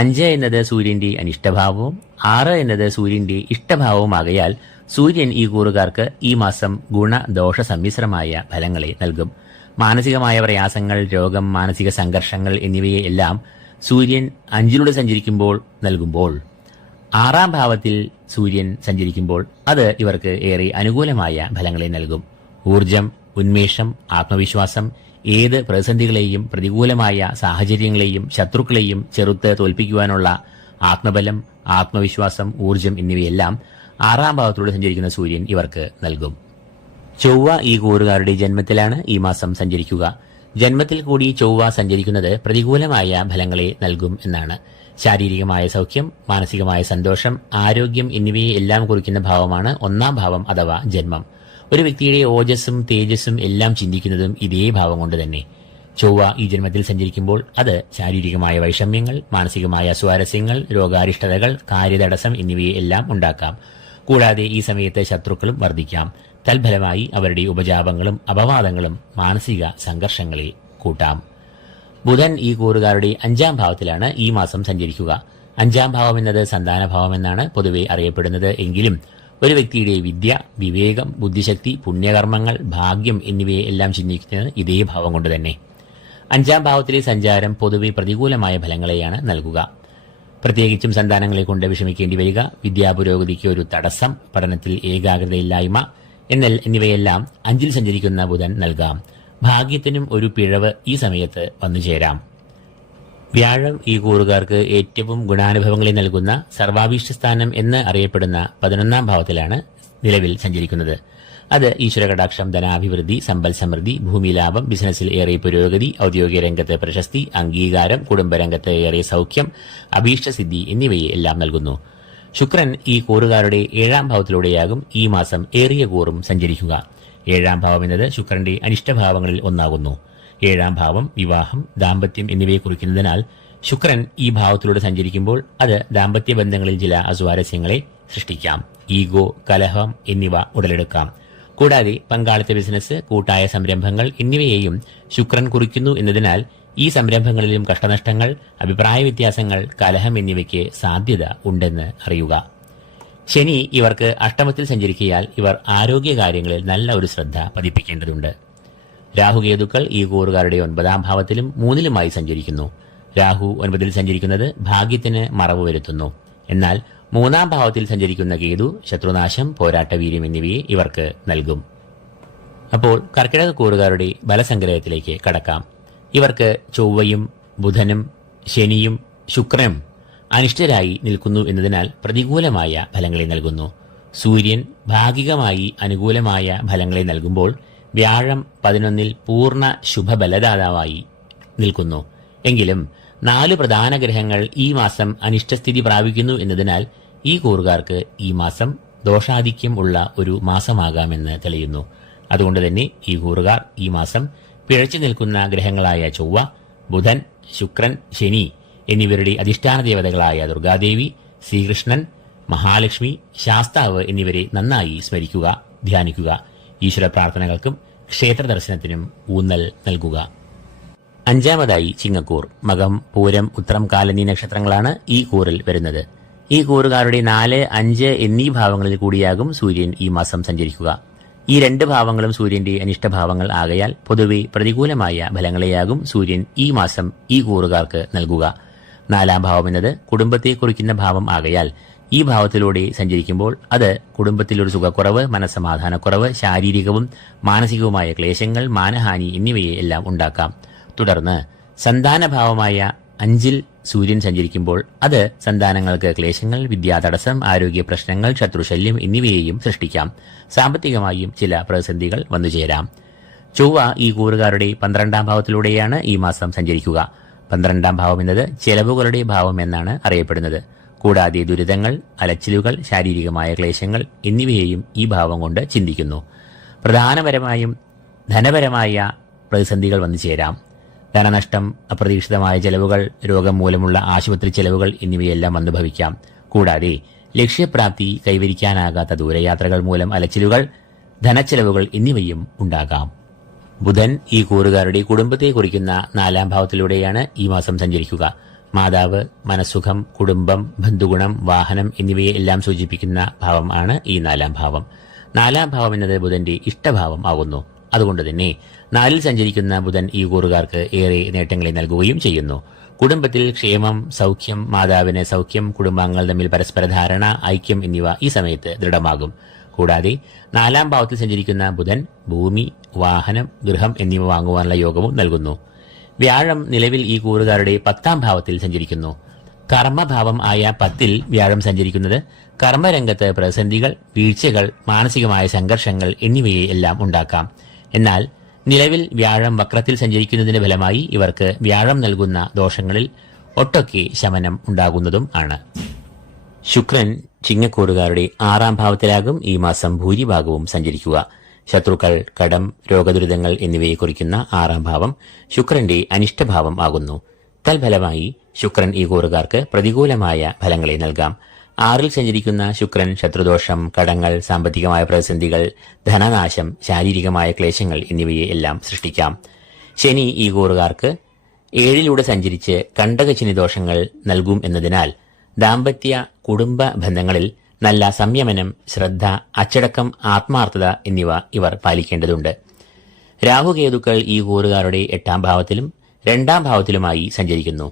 5 എന്നത് സൂര്യന്റെ അനിഷ്ടഭാവവും 6 എന്നത് സൂര്യന്റെ ഇഷ്ടഭാവവുമാകയാൽ സൂര്യൻ ഈ കൂറുകാർക്ക് ഈ മാസം ഗുണദോഷ സമ്മിശ്രമായ ഫലങ്ങളെ നൽകും. മാനസികമായ പ്രയാസങ്ങൾ, രോഗം, മാനസിക സംഘർഷങ്ങൾ എന്നിവയെ എല്ലാം സൂര്യൻ 5ലൂടെ സഞ്ചരിക്കുമ്പോൾ നൽകുമ്പോൾ 6ാം ഭാവത്തിൽ സൂര്യൻ സഞ്ചരിക്കുമ്പോൾ അത് ഇവർക്ക് ഏറെ അനുകൂലമായ ഫലങ്ങളെ നൽകും. ഊർജം, ഉന്മേഷം, ആത്മവിശ്വാസം, ഏത് പ്രതിസന്ധികളെയും പ്രതികൂലമായ സാഹചര്യങ്ങളെയും ശത്രുക്കളെയും ചെറുത്ത് തോൽപ്പിക്കുവാനുള്ള ആത്മബലം, ആത്മവിശ്വാസം, ഊർജം എന്നിവയെല്ലാം 6ാം ഭാവത്തിലൂടെ സഞ്ചരിക്കുന്ന സൂര്യൻ ഇവർക്ക് നൽകും. ചൊവ്വ ഈ കൂറുകാരുടെ ജന്മത്തിലാണ് ഈ മാസം സഞ്ചരിക്കുക. ജന്മത്തിൽ കൂടി ചൊവ്വ സഞ്ചരിക്കുന്നത് പ്രതികൂലമായ ഫലങ്ങളെ നൽകും എന്നാണ്. ശാരീരികമായ സൗഖ്യം, മാനസികമായ സന്തോഷം, ആരോഗ്യം എന്നിവയെ എല്ലാം കുറിക്കുന്ന ഭാവമാണ് 1ാം ഭാവം അഥവാ ജന്മം. ഒരു വ്യക്തിയുടെ ഓജസ്സും തേജസ്സും എല്ലാം ചിന്തിക്കുന്നതും ഇതേ ഭാവം കൊണ്ട് തന്നെ. ചൊവ്വ ഈ ജന്മത്തിൽ സഞ്ചരിക്കുമ്പോൾ അത് ശാരീരികമായ വൈഷമ്യങ്ങൾ, മാനസികമായ സ്വാരസ്യങ്ങൾ, രോഗാരിഷ്ടതകൾ, കാര്യതടസ്സം എന്നിവയെ എല്ലാം ഉണ്ടാക്കാം. കൂടാതെ ഈ സമയത്ത് ശത്രുക്കളും വർദ്ധിക്കാം. തൽഫലമായി അവരുടെ ഉപജാപങ്ങളും അപവാദങ്ങളും മാനസിക സംഘർഷങ്ങളെ കൂട്ടാം. ബുധൻ ഈ കൂറുകാരുടെ 5ാം ഭാവത്തിലാണ് ഈ മാസം സഞ്ചരിക്കുക. 5ാം ഭാവം എന്നത് സന്താനഭാവം എന്നാണ് പൊതുവെ അറിയപ്പെടുന്നത്. എങ്കിലും ഒരു വ്യക്തിയുടെ വിദ്യ, വിവേകം, ബുദ്ധിശക്തി, പുണ്യകർമ്മങ്ങൾ, ഭാഗ്യം എന്നിവയെ എല്ലാം ചിഹ്നിക്കുന്നത് ഇതേ ഭാവം കൊണ്ട് തന്നെ. 5ാം ഭാവത്തിലെ സഞ്ചാരം പൊതുവെ പ്രതികൂലമായ ഫലങ്ങളെയാണ് നൽകുക. പ്രത്യേകിച്ചും സന്താനങ്ങളെ കൊണ്ട് വിഷമിക്കേണ്ടി വരിക, വിദ്യാപുരോഗതിക്ക് ഒരു തടസ്സം, പഠനത്തിൽ ഏകാഗ്രതയില്ലായ്മ എന്നിവയെല്ലാം 5ൽ സഞ്ചരിക്കുന്ന ബുധൻ നൽകാം. ഭാഗ്യത്തിനും ഒരു പിഴവ് ഈ സമയത്ത് വന്നുചേരാം. വ്യാഴം ഈ കൂറുകാർക്ക് ഏറ്റവും ഗുണാനുഭവങ്ങളെ നൽകുന്ന സർവാഭീഷ്ടസ്ഥാനം എന്ന് അറിയപ്പെടുന്ന 11ാം ഭാവത്തിലാണ് നിലവിൽ സഞ്ചരിക്കുന്നത്. അത് ഈശ്വരകടാക്ഷം, ധനാഭിവൃദ്ധി, സമ്പൽ സമൃദ്ധി, ഭൂമിലാഭം, ബിസിനസ്സിൽ ഏറെ പുരോഗതി, ഔദ്യോഗിക രംഗത്ത് പ്രശസ്തി, അംഗീകാരം, കുടുംബരംഗത്ത് ഏറെ സൗഖ്യം, അഭീഷ്ടസിദ്ധി എന്നിവയെ എല്ലാം നൽകുന്നു. ശുക്രൻ ഈ കൂറുകാരുടെ 7ാം ഭാവത്തിലൂടെയാകും ഈ മാസം ഏറിയ കൂറും സഞ്ചരിക്കുക. 7ാം ഭാവം എന്നത് ശുക്രന്റെ അനിഷ്ടഭാവങ്ങളിൽ ഒന്നാകുന്നു. 7ാം ഭാവം വിവാഹം, ദാമ്പത്യം എന്നിവയെ കുറിക്കുന്നതിനാൽ ശുക്രൻ ഈ ഭാവത്തിലൂടെ സഞ്ചരിക്കുമ്പോൾ അത് ദാമ്പത്യ ബന്ധങ്ങളിൽ ചില അസ്വാരസ്യങ്ങളെ സൃഷ്ടിക്കാം. ഈഗോ, കലഹം എന്നിവ ഉടലെടുക്കാം. കൂടാതെ പങ്കാളിത്ത ബിസിനസ്, കൂട്ടായ സംരംഭങ്ങൾ എന്നിവയെയും ശുക്രൻ കുറിക്കുന്നു എന്നതിനാൽ ഈ സംരംഭങ്ങളിലും കഷ്ടനഷ്ടങ്ങൾ, അഭിപ്രായ വ്യത്യാസങ്ങൾ, കലഹം എന്നിവയ്ക്ക് സാധ്യത ഉണ്ടെന്ന് അറിയുക. ശനി ഇവർക്ക് അഷ്ടമത്തിൽ സഞ്ചരിക്കയാൽ ഇവർ ആരോഗ്യകാര്യങ്ങളിൽ നല്ല ഒരു ശ്രദ്ധ പതിപ്പിക്കേണ്ടതുണ്ട്. രാഹുകേതുക്കൾ ഈ കൂറുകാരുടെ 9ാം ഭാവത്തിലും 3ലുമായി സഞ്ചരിക്കുന്നു. രാഹു 9ൽ സഞ്ചരിക്കുന്നത് ഭാഗ്യത്തിന് മറവ് വരുത്തുന്നു. എന്നാൽ 3ാം ഭാവത്തിൽ സഞ്ചരിക്കുന്ന കേതു ശത്രുനാശം, പോരാട്ടവീര്യം എന്നിവയെ ഇവർക്ക് നൽകും. അപ്പോൾ കർക്കിടക കൂറുകാരുടെ ബലസംഗ്രഹത്തിലേക്ക് കടക്കാം. ഇവർക്ക് ചൊവ്വയും ബുധനും ശനിയും ശുക്രനും അനിഷ്ടരായി നിൽക്കുന്നു എന്നതിനാൽ പ്രതികൂലമായ ഫലങ്ങളെ നൽകുന്നു. സൂര്യൻ ഭാഗികമായി അനുകൂലമായ ഫലങ്ങളെ നൽകുമ്പോൾ വ്യാഴം 11ൽ പൂർണ്ണ ശുഭബലദാതാവായി നിൽക്കുന്നു. എങ്കിലും 4 പ്രധാന ഗ്രഹങ്ങൾ ഈ മാസം അനിഷ്ടസ്ഥിതി പ്രാപിക്കുന്നു എന്നതിനാൽ ഈ കൂറുകാർക്ക് ഈ മാസം ദോഷാധിക്യം ഉള്ള ഒരു മാസമാകാമെന്ന് തെളിയുന്നു. അതുകൊണ്ട് തന്നെ ഈ കൂറുകാർ ഈ മാസം പിഴച്ചു നിൽക്കുന്ന ഗ്രഹങ്ങളായ ചൊവ്വ, ബുധൻ, ശുക്രൻ, ശനി എന്നിവരുടെ അധിഷ്ഠാന ദേവതകളായ ദുർഗാദേവി, ശ്രീകൃഷ്ണൻ, മഹാലക്ഷ്മി, ശാസ്താവ് എന്നിവരെ നന്നായി സ്മരിക്കുക, ധ്യാനിക്കുക. ഈശ്വര പ്രാർത്ഥനകൾക്കും ക്ഷേത്ര ദർശനത്തിനും ഊന്നൽ നൽകുക. 5ാമതായി ചിങ്ങക്കൂർ. മകം, പൂരം, ഉത്രം, കാലനീ നക്ഷത്രങ്ങളാണ് ഈ കൂറിൽ വരുന്നത്. ഈ കൂറുകാരുടെ 4, 5 എന്നീ ഭാവങ്ങളിൽ കൂടിയാകും സൂര്യൻ ഈ മാസം സഞ്ചരിക്കുക. ഈ 2 ഭാവങ്ങളും സൂര്യന്റെ അനിഷ്ടഭാവങ്ങൾ ആകയാൽ പൊതുവെ പ്രതികൂലമായ ഫലങ്ങളെയാകും സൂര്യൻ ഈ മാസം ഈ കൂറുകാർക്ക് നൽകുക. 4ാം ഭാവം എന്നത് കുടുംബത്തെ കുറിക്കുന്ന ഭാവം ആകയാൽ ഈ ഭാവത്തിലൂടെ സഞ്ചരിക്കുമ്പോൾ അത് കുടുംബത്തിലൊരു സുഖക്കുറവ്, മനസ്സമാധാനക്കുറവ്, ശാരീരികവും മാനസികവുമായ ക്ലേശങ്ങൾ, മാനഹാനി എന്നിവയെ എല്ലാം ഉണ്ടാക്കാം. തുടർന്ന് സന്താനഭാവമായ 5ൽ സൂര്യൻ സഞ്ചരിക്കുമ്പോൾ അത് സന്താനങ്ങൾക്ക് ക്ലേശങ്ങൾ, വിദ്യാതടസ്സം, ആരോഗ്യ പ്രശ്നങ്ങൾ, ശത്രുശല്യം എന്നിവയെയും സൃഷ്ടിക്കാം. സാമ്പത്തികമായും ചില പ്രതിസന്ധികൾ വന്നുചേരാം. ചൊവ്വ ഈ കൂറുകാരുടെ 12ാം ഭാവത്തിലൂടെയാണ് ഈ മാസം സഞ്ചരിക്കുക. 12ാം ഭാവം എന്നത് ചെലവുകളുടെ ഭാവം എന്നാണ് അറിയപ്പെടുന്നത്. കൂടാതെ ദുരിതങ്ങൾ, അലച്ചിലുകൾ, ശാരീരികമായ ക്ലേശങ്ങൾ എന്നിവയെയും ഈ ഭാവം കൊണ്ട് ചിന്തിക്കുന്നു. പ്രധാനപരമായും ധനപരമായ പ്രതിസന്ധികൾ വന്നു ചേരാം. ധനനഷ്ടം, അപ്രതീക്ഷിതമായ ചെലവുകൾ, രോഗം മൂലമുള്ള ആശുപത്രി ചെലവുകൾ എന്നിവയെല്ലാം വന്നു ഭവിക്കാം. കൂടാതെ ലക്ഷ്യപ്രാപ്തി കൈവരിക്കാനാകാത്ത ദൂരയാത്രകൾ മൂലം അലച്ചിലുകൾ, ധനച്ചെലവുകൾ എന്നിവയും ഉണ്ടാകാം. ബുധൻ ഈ കൂറുകാരുടെ കുടുംബത്തെ കുറിക്കുന്ന 4ാം ഭാവത്തിലൂടെയാണ് ഈ മാസം സഞ്ചരിക്കുക. മാതാവ്, മനസ്സുഖം, കുടുംബം, ബന്ധുഗുണം, വാഹനം എന്നിവയെ എല്ലാം സൂചിപ്പിക്കുന്ന ഭാവം ആണ് ഈ 4ാം ഭാവം. 4ാം ഭാവം എന്നത് ബുധന്റെ ഇഷ്ടഭാവം ആകുന്നു. അതുകൊണ്ട് തന്നെ 4ൽ സഞ്ചരിക്കുന്ന ബുധൻ ഈ കൂറുകാർക്ക് ഏറെ നേട്ടങ്ങളെ നൽകുകയും ചെയ്യുന്നു. കുടുംബത്തിൽ ക്ഷേമം, സൗഖ്യം, മാതാവിന് സൗഖ്യം, കുടുംബാംഗങ്ങൾ തമ്മിൽ പരസ്പര ധാരണ, ഐക്യം എന്നിവ ഈ സമയത്ത് ദൃഢമാകും. കൂടാതെ 4ാം ഭാവത്തിൽ സഞ്ചരിക്കുന്ന ബുധൻ ഭൂമി, വാഹനം, ഗൃഹം എന്നിവ വാങ്ങുവാനുള്ള യോഗവും നൽകുന്നു. വ്യാഴം നിലവിൽ ഈ കൂറുകാരുടെ 10ാം ഭാവത്തിൽ സഞ്ചരിക്കുന്നു. കർമ്മഭാവം ആയ 10ൽ വ്യാഴം സഞ്ചരിക്കുന്നത് കർമ്മരംഗത്ത് പ്രതിസന്ധികൾ, വീഴ്ചകൾ, മാനസികമായ സംഘർഷങ്ങൾ എന്നിവയെ എല്ലാം ഉണ്ടാക്കാം. എന്നാൽ നിലവിൽ വ്യാഴം വക്രത്തിൽ സഞ്ചരിക്കുന്നതിന്റെ ഫലമായി ഇവർക്ക് വ്യാഴം നൽകുന്ന ദോഷങ്ങളിൽ ഒട്ടൊക്കെ ശമനം ഉണ്ടാകുന്നതും ആണ്. ശുക്രൻ ചിങ്ങക്കൂറുകാരുടെ 6ാം ഭാവത്തിലാകും ഈ മാസം ഭൂരിഭാഗവും സഞ്ചരിക്കുക. ശത്രുക്കൾ, കടം, രോഗദുരിതങ്ങൾ എന്നിവയെ കുറിക്കുന്ന 6ാം ഭാവം ശുക്രന്റെ അനിഷ്ടഭാവം ആകുന്നു. തൽഫലമായി ശുക്രൻ ഈ കൂറുകാർക്ക് പ്രതികൂലമായ ഫലങ്ങളെ നൽകാം. 6ൽ സഞ്ചരിക്കുന്ന ശുക്രൻ ശത്രുദോഷം, കടങ്ങൾ, സാമ്പത്തികമായ പ്രതിസന്ധികൾ, ധനനാശം, ശാരീരികമായ ക്ലേശങ്ങൾ എന്നിവയെ എല്ലാം സൃഷ്ടിക്കാം. ശനി ഈ കൂറുകാർക്ക് 7ലൂടെ സഞ്ചരിച്ച് കണ്ടകശനി ദോഷങ്ങൾ നൽകും എന്നതിനാൽ ദാമ്പത്യ കുടുംബ ബന്ധങ്ങളിൽ നല്ല സംയമനം, ശ്രദ്ധ, അച്ചടക്കം, ആത്മാർത്ഥത എന്നിവ ഇവർ പാലിക്കേണ്ടതുണ്ട്. രാഹുകേതുക്കൾ ഈ കൂറുകാരുടെ 8ാം ഭാവത്തിലും 2ാം ഭാവത്തിലുമായി സഞ്ചരിക്കുന്നു.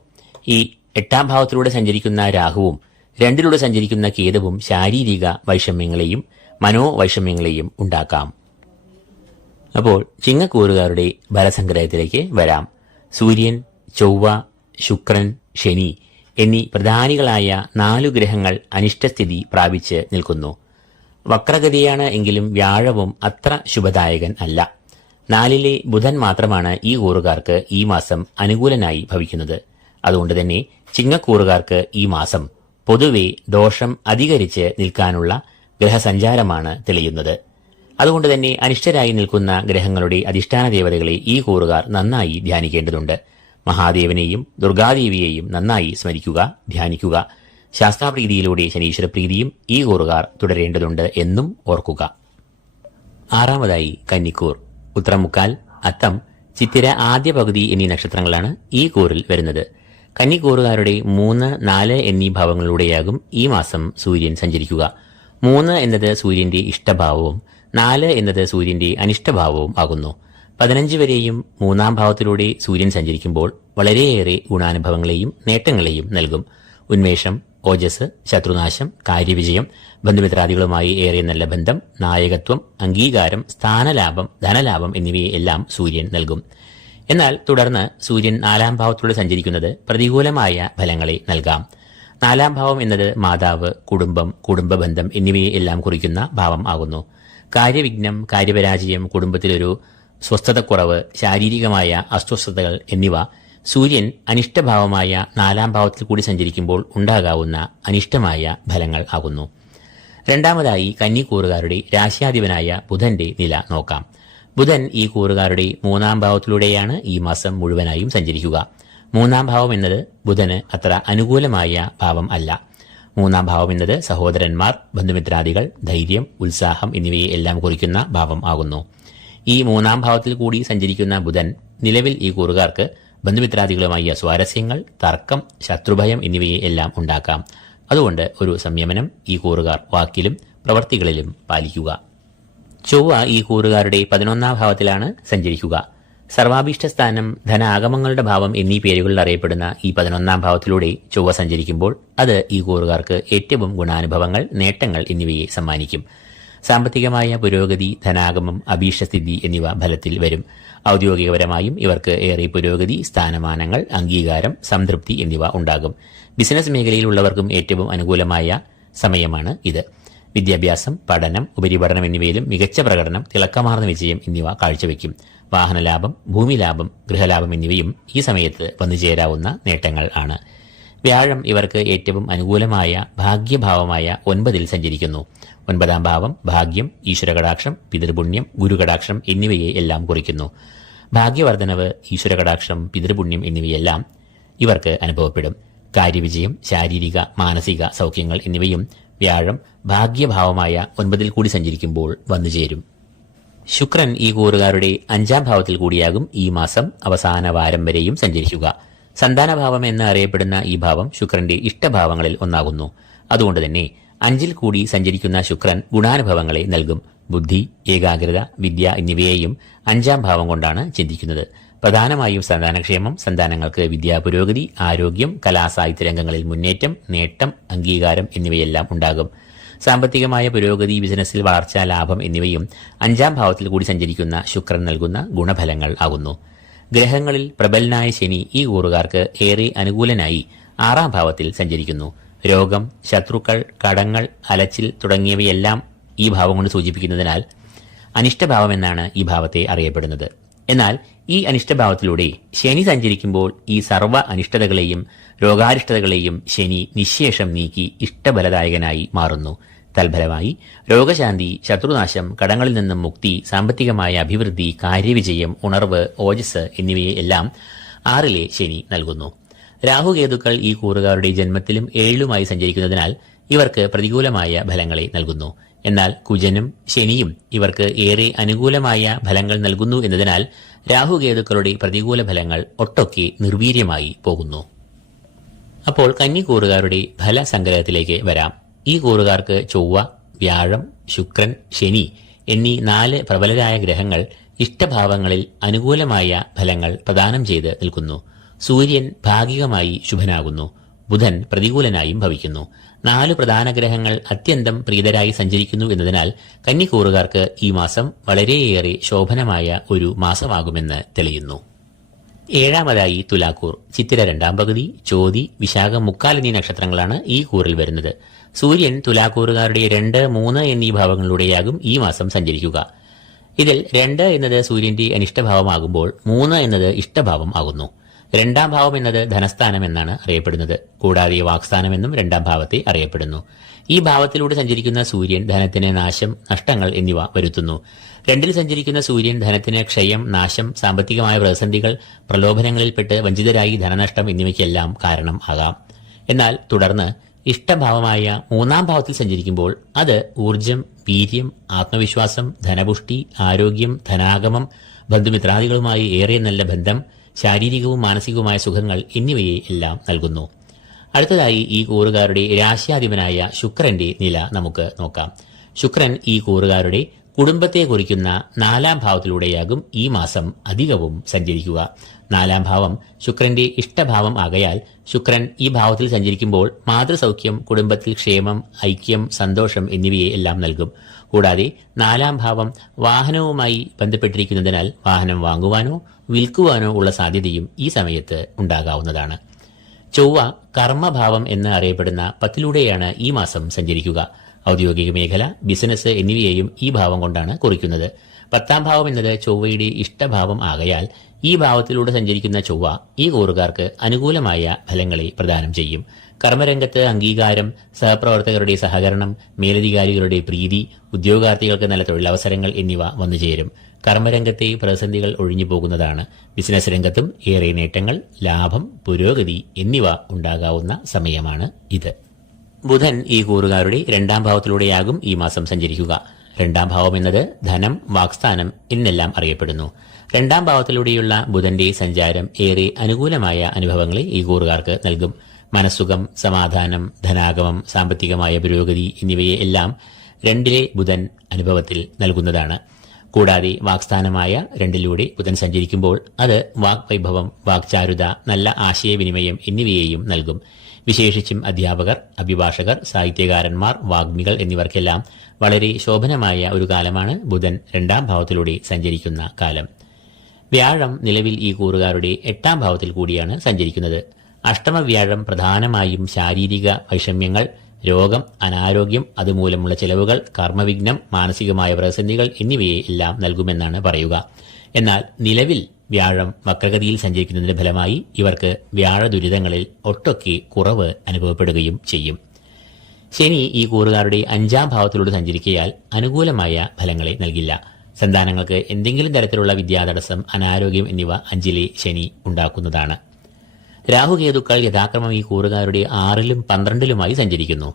ഈ 8ാം ഭാവത്തിലൂടെ സഞ്ചരിക്കുന്ന രാഹുവും 2ലൂടെ സഞ്ചരിക്കുന്ന കേതുവും ശാരീരിക വൈഷമ്യങ്ങളെയും മനോവൈഷമ്യങ്ങളെയും ഉണ്ടാക്കാം. അപ്പോൾ ചിങ്ങക്കൂറുകാരുടെ ഫലസംഗ്രഹത്തിലേക്ക് വരാം. സൂര്യൻ, ചൊവ്വ, ശുക്രൻ, ശനി എന്നീ പ്രധാനികളായ 4 ഗ്രഹങ്ങൾ അനിഷ്ടസ്ഥിതി പ്രാപിച്ച് നിൽക്കുന്നു. വക്രഗതിയാണ് എങ്കിലും വ്യാഴവും അത്ര ശുഭദായകൻ അല്ല. 4ലെ ബുധൻ മാത്രമാണ് ഈ കൂറുകാർക്ക് ഈ മാസം അനുകൂലനായി ഭവിക്കുന്നത്. അതുകൊണ്ട് തന്നെ ചിങ്ങക്കൂറുകാർക്ക് ഈ മാസം പൊതുവെ ദോഷം അധികരിച്ച് നിൽക്കാനുള്ള ഗ്രഹസഞ്ചാരമാണ് തെളിയുന്നത്. അതുകൊണ്ട് തന്നെ അനിഷ്ടരായി നിൽക്കുന്ന ഗ്രഹങ്ങളുടെ അധിഷ്ഠാന ദേവതകളെ ഈ കൂറുകാർ നന്നായി ധ്യാനിക്കേണ്ടതുണ്ട്. മഹാദേവനെയും ദുർഗാദേവിയെയും നന്നായി സ്മരിക്കുക, ധ്യാനിക്കുക. ശാസ്താപ്രീതിയിലൂടെ ശനീശ്വരപ്രീതിയും ഈ കൂറുകാർ തുടരേണ്ടതുണ്ട് എന്നും ഓർക്കുക. 6ാമതായി കന്നിക്കൂർ. ഉത്രമുക്കാൽ, അത്തം, ചിത്തിര ആദ്യ പകുതി എന്നീ നക്ഷത്രങ്ങളാണ് ഈ കൂറിൽ വരുന്നത്. കന്നിക്കൂറുകാരുടെ 3, 4 എന്നീ ഭാവങ്ങളിലൂടെയാകും ഈ മാസം സൂര്യൻ സഞ്ചരിക്കുക. 3 എന്നത് സൂര്യന്റെ ഇഷ്ടഭാവവും 4 എന്നത് സൂര്യന്റെ അനിഷ്ടഭാവവും ആകുന്നു. 15 വരെയും 3ാം ഭാവത്തിലൂടെ സൂര്യൻ സഞ്ചരിക്കുമ്പോൾ വളരെയേറെ ഗുണാനുഭവങ്ങളെയും നേട്ടങ്ങളെയും നൽകും. ഉന്മേഷം, ഓജസ്, ശത്രുനാശം, കാര്യവിജയം, ബന്ധുമിത്രാദികളുമായി ഏറെ നല്ല ബന്ധം, നായകത്വം, അംഗീകാരം, സ്ഥാനലാഭം, ധനലാഭം എന്നിവയെ എല്ലാം സൂര്യൻ നൽകും. എന്നാൽ തുടർന്ന് സൂര്യൻ 4ാം ഭാവത്തിലൂടെ സഞ്ചരിക്കുന്നത് പ്രതികൂലമായ ഫലങ്ങളെ നൽകാം. 4ാം ഭാവം എന്നത് മാതാവ്, കുടുംബം, കുടുംബബന്ധം എന്നിവയെ എല്ലാം കുറിക്കുന്ന ഭാവം ആകുന്നു. കാര്യവിഘ്നം, കാര്യപരാജയം, കുടുംബത്തിലൊരു സ്വസ്ഥതക്കുറവ്, ശാരീരികമായ അസ്വസ്ഥതകൾ എന്നിവ സൂര്യൻ അനിഷ്ടഭാവമായ 4ാം ഭാവത്തിൽ കൂടി സഞ്ചരിക്കുമ്പോൾ ഉണ്ടാകാവുന്ന അനിഷ്ടമായ ഫലങ്ങൾ ആകുന്നു. 2ാമതായി കന്നിക്കൂറുകാരുടെ രാശ്യാധിപനായ ബുധന്റെ നില നോക്കാം. ബുധൻ ഈ കൂറുകാരുടെ 3ാം ഭാവത്തിലൂടെയാണ് ഈ മാസം മുഴുവനായും സഞ്ചരിക്കുക. 3ാം ഭാവം എന്നത് ബുധന് അത്ര അനുകൂലമായ ഭാവം അല്ല. 3ാം ഭാവം എന്നത് സഹോദരന്മാർ, ബന്ധുമിത്രാദികൾ, ധൈര്യം, ഉത്സാഹം എന്നിവയെ എല്ലാം കുറിക്കുന്ന ഭാവം ആകുന്നു. ഈ 3ാം ഭാവത്തിൽ കൂടി സഞ്ചരിക്കുന്ന ബുധൻ നിലവിൽ ഈ കൂറുകാർക്ക് ബന്ധുമിത്രാദികളുമായി സ്വാരസ്യങ്ങൾ, തർക്കം, ശത്രുഭയം എന്നിവയെ എല്ലാം ഉണ്ടാക്കാം. അതുകൊണ്ട് ഒരു സംയമനം ഈ കൂറുകാർ വാക്കിലും പ്രവർത്തികളിലും പാലിക്കുക. ചൊവ്വ ഈ കൂറുകാരുടെ 11ാം ഭാവത്തിലാണ് സഞ്ചരിക്കുക. സർവാഭീഷ്ടസ്ഥാനം, ധനാഗമങ്ങളുടെ ഭാവം എന്നീ പേരുകളിൽ അറിയപ്പെടുന്ന ഈ 11ാം ഭാവത്തിലൂടെ ചൊവ്വ സഞ്ചരിക്കുമ്പോൾ അത് ഈ കൂറുകാർക്ക് ഏറ്റവും ഗുണാനുഭവങ്ങൾ, നേട്ടങ്ങൾ എന്നിവയെ സമ്മാനിക്കും. സാമ്പത്തികമായ പുരോഗതി, ധനാഗമം, അഭീഷ്ടസ്ഥിതി എന്നിവ ഫലത്തിൽ വരും. ഔദ്യോഗികപരമായും ഇവർക്ക് ഏറെ പുരോഗതി, സ്ഥാനമാനങ്ങൾ, അംഗീകാരം, സംതൃപ്തി എന്നിവ ഉണ്ടാകും. ബിസിനസ് മേഖലയിലുള്ളവർക്കും ഏറ്റവും അനുകൂലമായ സമയമാണ് ഇത്. വിദ്യാഭ്യാസം, പഠനം, ഉപരിപഠനം എന്നിവയിലും മികച്ച പ്രകടനം, തിളക്കമാർന്ന വിജയം എന്നിവ കാഴ്ചവെക്കും. വാഹനലാഭം, ഭൂമിലാഭം, ഗൃഹലാഭം എന്നിവയും ഈ സമയത്ത് വന്നുചേരാവുന്ന നേട്ടങ്ങൾ ആണ്. വ്യാഴം ഇവർക്ക് ഏറ്റവും അനുകൂലമായ ഭാഗ്യഭാവമായ 9ൽ സഞ്ചരിക്കുന്നു. 9ാം ഭാവം ഭാഗ്യം, ഈശ്വരകടാക്ഷം, പിതൃപുണ്യം, ഗുരുകടാക്ഷം എന്നിവയെ എല്ലാം കുറിക്കുന്നു. ഭാഗ്യവർദ്ധനവ്, ഈശ്വരകടാക്ഷം, പിതൃപുണ്യം എന്നിവയെല്ലാം ഇവർക്ക് അനുഭവപ്പെടും. കാര്യവിജയം, ശാരീരിക മാനസിക സൗഖ്യങ്ങൾ എന്നിവയും വ്യാഴം ഭാഗ്യഭാവമായ 9ൽ കൂടി സഞ്ചരിക്കുമ്പോൾ വന്നുചേരും. ശുക്രൻ ഈ കൂറുകാരുടെ 5ാം ഭാവത്തിൽ കൂടിയാകും ഈ മാസം അവസാന വാരം വരെയും സഞ്ചരിക്കുക. സന്താനഭാവം എന്ന് അറിയപ്പെടുന്ന ഈ ഭാവം ശുക്രന്റെ ഇഷ്ടഭാവങ്ങളിൽ ഒന്നാകുന്നു. അതുകൊണ്ട് തന്നെ 5ൽ കൂടി സഞ്ചരിക്കുന്ന ശുക്രൻ ഗുണാനുഭവങ്ങളെ നൽകും. ബുദ്ധി, ഏകാഗ്രത, വിദ്യ എന്നിവയെയും 5ാം ഭാവം കൊണ്ടാണ് ചിന്തിക്കുന്നത്. പ്രധാനമായും സന്താനക്ഷേമം, സന്താനങ്ങൾക്ക് വിദ്യാപുരോഗതി, ആരോഗ്യം, കലാസാഹിത്യ രംഗങ്ങളിൽ മുന്നേറ്റം, നേട്ടം, അംഗീകാരം എന്നിവയെല്ലാം ഉണ്ടാകും. സാമ്പത്തികമായ പുരോഗതി, ബിസിനസ്സിൽ വളർച്ച, ലാഭം എന്നിവയും 5ാം ഭാവത്തിൽ കൂടി സഞ്ചരിക്കുന്ന ശുക്രൻ നൽകുന്ന ഗുണഫലങ്ങൾ ആകുന്നു. ഗ്രഹങ്ങളിൽ പ്രബലനായ ശനി ഈ കൂറുകാർക്ക് ഏറെ അനുകൂലനായി 6ാം ഭാവത്തിൽ സഞ്ചരിക്കുന്നു. രോഗം, ശത്രുക്കൾ, കടങ്ങൾ, അലച്ചിൽ തുടങ്ങിയവയെല്ലാം ഈ ഭാവം കൊണ്ട് സൂചിപ്പിക്കുന്നതിനാൽ അനിഷ്ടഭാവം എന്നാണ് ഈ ഭാവത്തെ അറിയപ്പെടുന്നത്. എന്നാൽ ഈ അനിഷ്ടഭാവത്തിലൂടെ ശനി സഞ്ചരിക്കുമ്പോൾ ഈ സർവ്വ അനിഷ്ടതകളെയും രോഗാരിഷ്ടതകളെയും ശനി നിശേഷം നീക്കി ഇഷ്ടബലദായകനായി മാറുന്നു. തൽഫലമായി രോഗശാന്തി, ശത്രുനാശം, കടങ്ങളിൽ നിന്നും മുക്തി, സാമ്പത്തികമായ അഭിവൃദ്ധി, കാര്യവിജയം, ഉണർവ്, ഓജസ് എന്നിവയെ എല്ലാം 6-ലെ ശനി നൽകുന്നു. രാഹുകേതുക്കൾ ഈ കൂറുകാരുടെ ജന്മത്തിലും 7-ലുമായി സഞ്ചരിക്കുന്നതിനാൽ ഇവർക്ക് പ്രതികൂലമായ ഫലങ്ങളെ നൽകുന്നു. എന്നാൽ കുജനും ശനിയും ഇവർക്ക് ഏറെ അനുകൂലമായ ഫലങ്ങൾ നൽകുന്നു എന്നതിനാൽ രാഹുകേതുക്കളുടെ പ്രതികൂല ഫലങ്ങൾ ഒട്ടൊക്കെ നിർവീര്യമായി പോകുന്നു. അപ്പോൾ കന്നിക്കൂറുകാരുടെ ഫലസംഗ്രഹത്തിലേക്ക് വരാം. ഈ കൂറുകാർക്ക് ചൊവ്വ, വ്യാഴം, ശുക്രൻ, ശനി എന്നീ 4 പ്രബലരായ ഗ്രഹങ്ങൾ ഇഷ്ടഭാവങ്ങളിൽ അനുകൂലമായ ഫലങ്ങൾ പ്രദാനം ചെയ്ത് നിൽക്കുന്നു. സൂര്യൻ ഭാഗികമായി ശുഭനാകുന്നു. ബുധൻ പ്രതികൂലനായും ഭവിക്കുന്നു. 4 പ്രധാന ഗ്രഹങ്ങൾ അത്യന്തം പ്രീതരായി സഞ്ചരിക്കുന്നു എന്നതിനാൽ കന്നിക്കൂറുകാർക്ക് ഈ മാസം വളരെയേറെ ശോഭനമായ ഒരു മാസമാകുമെന്ന് തെളിയുന്നു. 7-മതായി തുലാക്കൂർ. ചിത്തിര 2-ാം പകുതി, ചോതി, വിശാഖം 3/4 എന്നീ നക്ഷത്രങ്ങളാണ് ഈ കൂറിൽ വരുന്നത്. സൂര്യൻ തുലാക്കൂറുകാരുടെ 2, 3 എന്നീ ഭാവങ്ങളിലൂടെയാകും ഈ മാസം സഞ്ചരിക്കുക. ഇതിൽ 2 എന്നത് സൂര്യന്റെ അനിഷ്ടഭാവമാകുമ്പോൾ 3 എന്നത് ഇഷ്ടഭാവം ആകുന്നു. 2-ാം ഭാവം എന്നത് ധനസ്ഥാനം എന്നാണ് അറിയപ്പെടുന്നത്. കൂടാതെ വാക്സ്ഥാനമെന്നും 2-ാം ഭാവത്തെ അറിയപ്പെടുന്നു. ഈ ഭാവത്തിലൂടെ സഞ്ചരിക്കുന്ന സൂര്യൻ ധനത്തിന് നാശം, നഷ്ടങ്ങൾ എന്നിവ വരുത്തുന്നു. 2-ൽ സഞ്ചരിക്കുന്ന സൂര്യൻ ധനത്തിന് ക്ഷയം, നാശം, സാമ്പത്തികമായ പ്രതിസന്ധികൾ, പ്രലോഭനങ്ങളിൽപ്പെട്ട് വഞ്ചിതരായി ധനനഷ്ടം എന്നിവയ്ക്കെല്ലാം കാരണം ആകാം. എന്നാൽ തുടർന്ന് ഇഷ്ടഭാവമായ 3-ാം ഭാവത്തിൽ സഞ്ചരിക്കുമ്പോൾ അത് ഊർജം, വീര്യം, ആത്മവിശ്വാസം, ധനപുഷ്ടി, ആരോഗ്യം, ധനാഗമം, ബന്ധുമിത്രാദികളുമായി ഏറെ നല്ല ബന്ധം, ശാരീരികവും മാനസികവുമായ സുഖങ്ങൾ എന്നിവയെ എല്ലാം നൽകുന്നു. അടുത്തതായി ഈ കൂറുകാരുടെ രാശ്യാധിപനായ ശുക്രന്റെ നില നമുക്ക് നോക്കാം. ശുക്രൻ ഈ കൂറുകാരുടെ കുടുംബത്തെ കുറിക്കുന്ന 4-ാം ഭാവത്തിലൂടെയാകും ഈ മാസം അധികവും സഞ്ചരിക്കുക. 4-ാം ഭാവം ശുക്രന്റെ ഇഷ്ടഭാവം ആകയാൽ ശുക്രൻ ഈ ഭാവത്തിൽ സഞ്ചരിക്കുമ്പോൾ മാതൃസൗഖ്യം, കുടുംബത്തിൽ ക്ഷേമം, ഐക്യം, സന്തോഷം എന്നിവയെ എല്ലാം നൽകും. കൂടാതെ 4-ാം ഭാവം വാഹനവുമായി ബന്ധപ്പെട്ടിരിക്കുന്നതിനാൽ വാഹനം വാങ്ങുവാനോ വിൽക്കുവാനോ ഉള്ള സാധ്യതയും ഈ സമയത്ത് ഉണ്ടാകാവുന്നതാണ്. ചൊവ്വ കർമ്മഭാവം എന്ന് അറിയപ്പെടുന്ന 10-ലൂടെയാണ് ഈ മാസം സഞ്ചരിക്കുക. ഔദ്യോഗിക മേഖല, ബിസിനസ് എന്നിവയെയും ഈ ഭാവം കൊണ്ടാണ് കുറിക്കുന്നത്. 10-ാം ഭാവം എന്നത് ചൊവ്വയുടെ ഇഷ്ടഭാവം ആകയാൽ ഈ ഭാവത്തിലൂടെ സഞ്ചരിക്കുന്ന ചൊവ്വ ഈ കൂറുകാർക്ക് അനുകൂലമായ ഫലങ്ങളെ പ്രദാനം ചെയ്യും. കർമ്മരംഗത്ത് അംഗീകാരം, സഹപ്രവർത്തകരുടെ സഹകരണം, മേലധികാരികളുടെ പ്രീതി, ഉദ്യോഗാർത്ഥികൾക്ക് നല്ല തൊഴിലവസരങ്ങൾ എന്നിവ വന്നുചേരും. കർമ്മരംഗത്തെ പ്രതിസന്ധികൾ ഒഴിഞ്ഞു പോകുന്നതാണ്. ബിസിനസ് രംഗത്തും ഏറെ നേട്ടങ്ങൾ, ലാഭം, പുരോഗതി എന്നിവ ഉണ്ടാകാവുന്ന സമയമാണ് ഇത്. ബുധൻ ഈ കൂറുകാരുടെ 2-ാം ഭാവത്തിലൂടെയാകും ഈ മാസം സഞ്ചരിക്കുക. 2-ാം ഭാവം എന്നത് ധനം, വാക്സ്ഥാനം എന്നെല്ലാം അറിയപ്പെടുന്നു. 2-ാം ഭാവത്തിലൂടെയുള്ള ബുധന്റെ സഞ്ചാരം ഏറെ അനുകൂലമായ അനുഭവങ്ങളെ ഈ കൂറുകാർക്ക് നൽകും. മനസ്സുഖം, സമാധാനം, ധനാഗമം, സാമ്പത്തികമായ പുരോഗതി എന്നിവയെ എല്ലാം 2-ലെ ബുധൻ അനുഭവത്തിൽ നൽകുന്നതാണ്. കൂടാതെ വാക്സ്ഥാനമായ 2-ലൂടെ ബുധൻ സഞ്ചരിക്കുമ്പോൾ അത് വാഗ്വൈഭവം, വാക്ചാരുത, നല്ല ആശയവിനിമയം എന്നിവയെയും നൽകും. വിശേഷിച്ചും അധ്യാപകർ, അഭിഭാഷകർ, സാഹിത്യകാരന്മാർ, വാഗ്മികൾ എന്നിവർക്കെല്ലാം വളരെ ശോഭനമായ ഒരു കാലമാണ് ബുധൻ 2-ാം ഭാവത്തിലൂടെ സഞ്ചരിക്കുന്ന കാലം. വ്യാഴം നിലവിൽ ഈ കൂറുകാരുടെ 8-ാം ഭാവത്തിൽ കൂടിയാണ് സഞ്ചരിക്കുന്നത്. അഷ്ടമവ്യാഴം പ്രധാനമായും ശാരീരിക വൈഷമ്യങ്ങൾ, രോഗം, അനാരോഗ്യം, അതുമൂലമുള്ള ചെലവുകൾ, കർമ്മവിഘ്നം, മാനസികമായ പ്രതിസന്ധികൾ എന്നിവയെ എല്ലാം നൽകുമെന്നാണ് പറയുക. എന്നാൽ നിലവിൽ വ്യാഴം വക്രഗതിയിൽ സഞ്ചരിക്കുന്നതിന്റെ ഫലമായി ഇവർക്ക് വ്യാഴ ദുരിതങ്ങളിൽ ഒട്ടൊക്കെ കുറവ് അനുഭവപ്പെടുകയും ചെയ്യും. ശനി ഈ കൂറുകാരുടെ 5-ാം ഭാവത്തിലൂടെ സഞ്ചരിക്കയാൽ അനുകൂലമായ ഫലങ്ങളെ നൽകില്ല. സന്താനങ്ങൾക്ക് എന്തെങ്കിലും തരത്തിലുള്ള വിദ്യാതടസ്സം, അനാരോഗ്യം എന്നിവ 5-ലെ ശനി ഉണ്ടാക്കുന്നതാണ്. രാഹുകേതുക്കൾ യഥാക്രമം ഈ കൂറുകാരുടെ 6-ലും 12-ലുമായി സഞ്ചരിക്കുന്നു.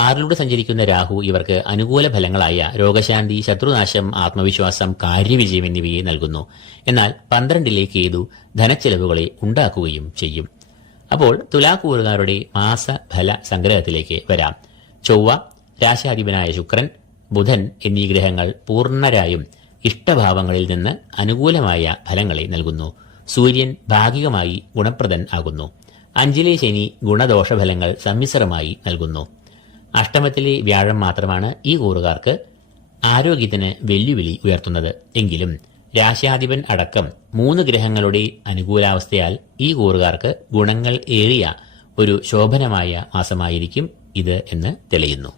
6-ലൂടെ സഞ്ചരിക്കുന്ന രാഹു ഇവർക്ക് അനുകൂല ഫലങ്ങളായ രോഗശാന്തി, ശത്രുനാശം, ആത്മവിശ്വാസം, കാര്യവിജയം എന്നിവയെ നൽകുന്നു. എന്നാൽ 12-ലെ കേതു ധനച്ചെലവുകളെ ഉണ്ടാക്കുകയും ചെയ്യും. അപ്പോൾ തുലാക്കൂറുകാരുടെ മാസഫല സംഗ്രഹത്തിലേക്ക് വരാം. ചൊവ്വ, രാശാധിപനായ ശുക്രൻ, ബുധൻ എന്നീ ഗ്രഹങ്ങൾ പൂർണ്ണരായും ഇഷ്ടഭാവങ്ങളിൽ നിന്ന് അനുകൂലമായ ഫലങ്ങളെ നൽകുന്നു. സൂര്യൻ ഭാഗികമായി ഗുണപ്രദൻ ആകുന്നു. 5-ലെ ശനി ഗുണദോഷഫലങ്ങൾ സമ്മിശ്രമായി നൽകുന്നു. അഷ്ടമത്തിലെ വ്യാഴം മാത്രമാണ് ഈ കൂറുകാർക്ക് ആരോഗ്യത്തിന് വെല്ലുവിളി ഉയർത്തുന്നത്. എങ്കിലും രാശ്യാധിപൻ അടക്കം 3 ഗ്രഹങ്ങളുടെ അനുകൂലാവസ്ഥയാൽ ഈ കൂറുകാർക്ക് ഗുണങ്ങൾ ഏറിയ ഒരു ശോഭനമായ മാസമായിരിക്കും ഇത് എന്ന് തെളിയുന്നു.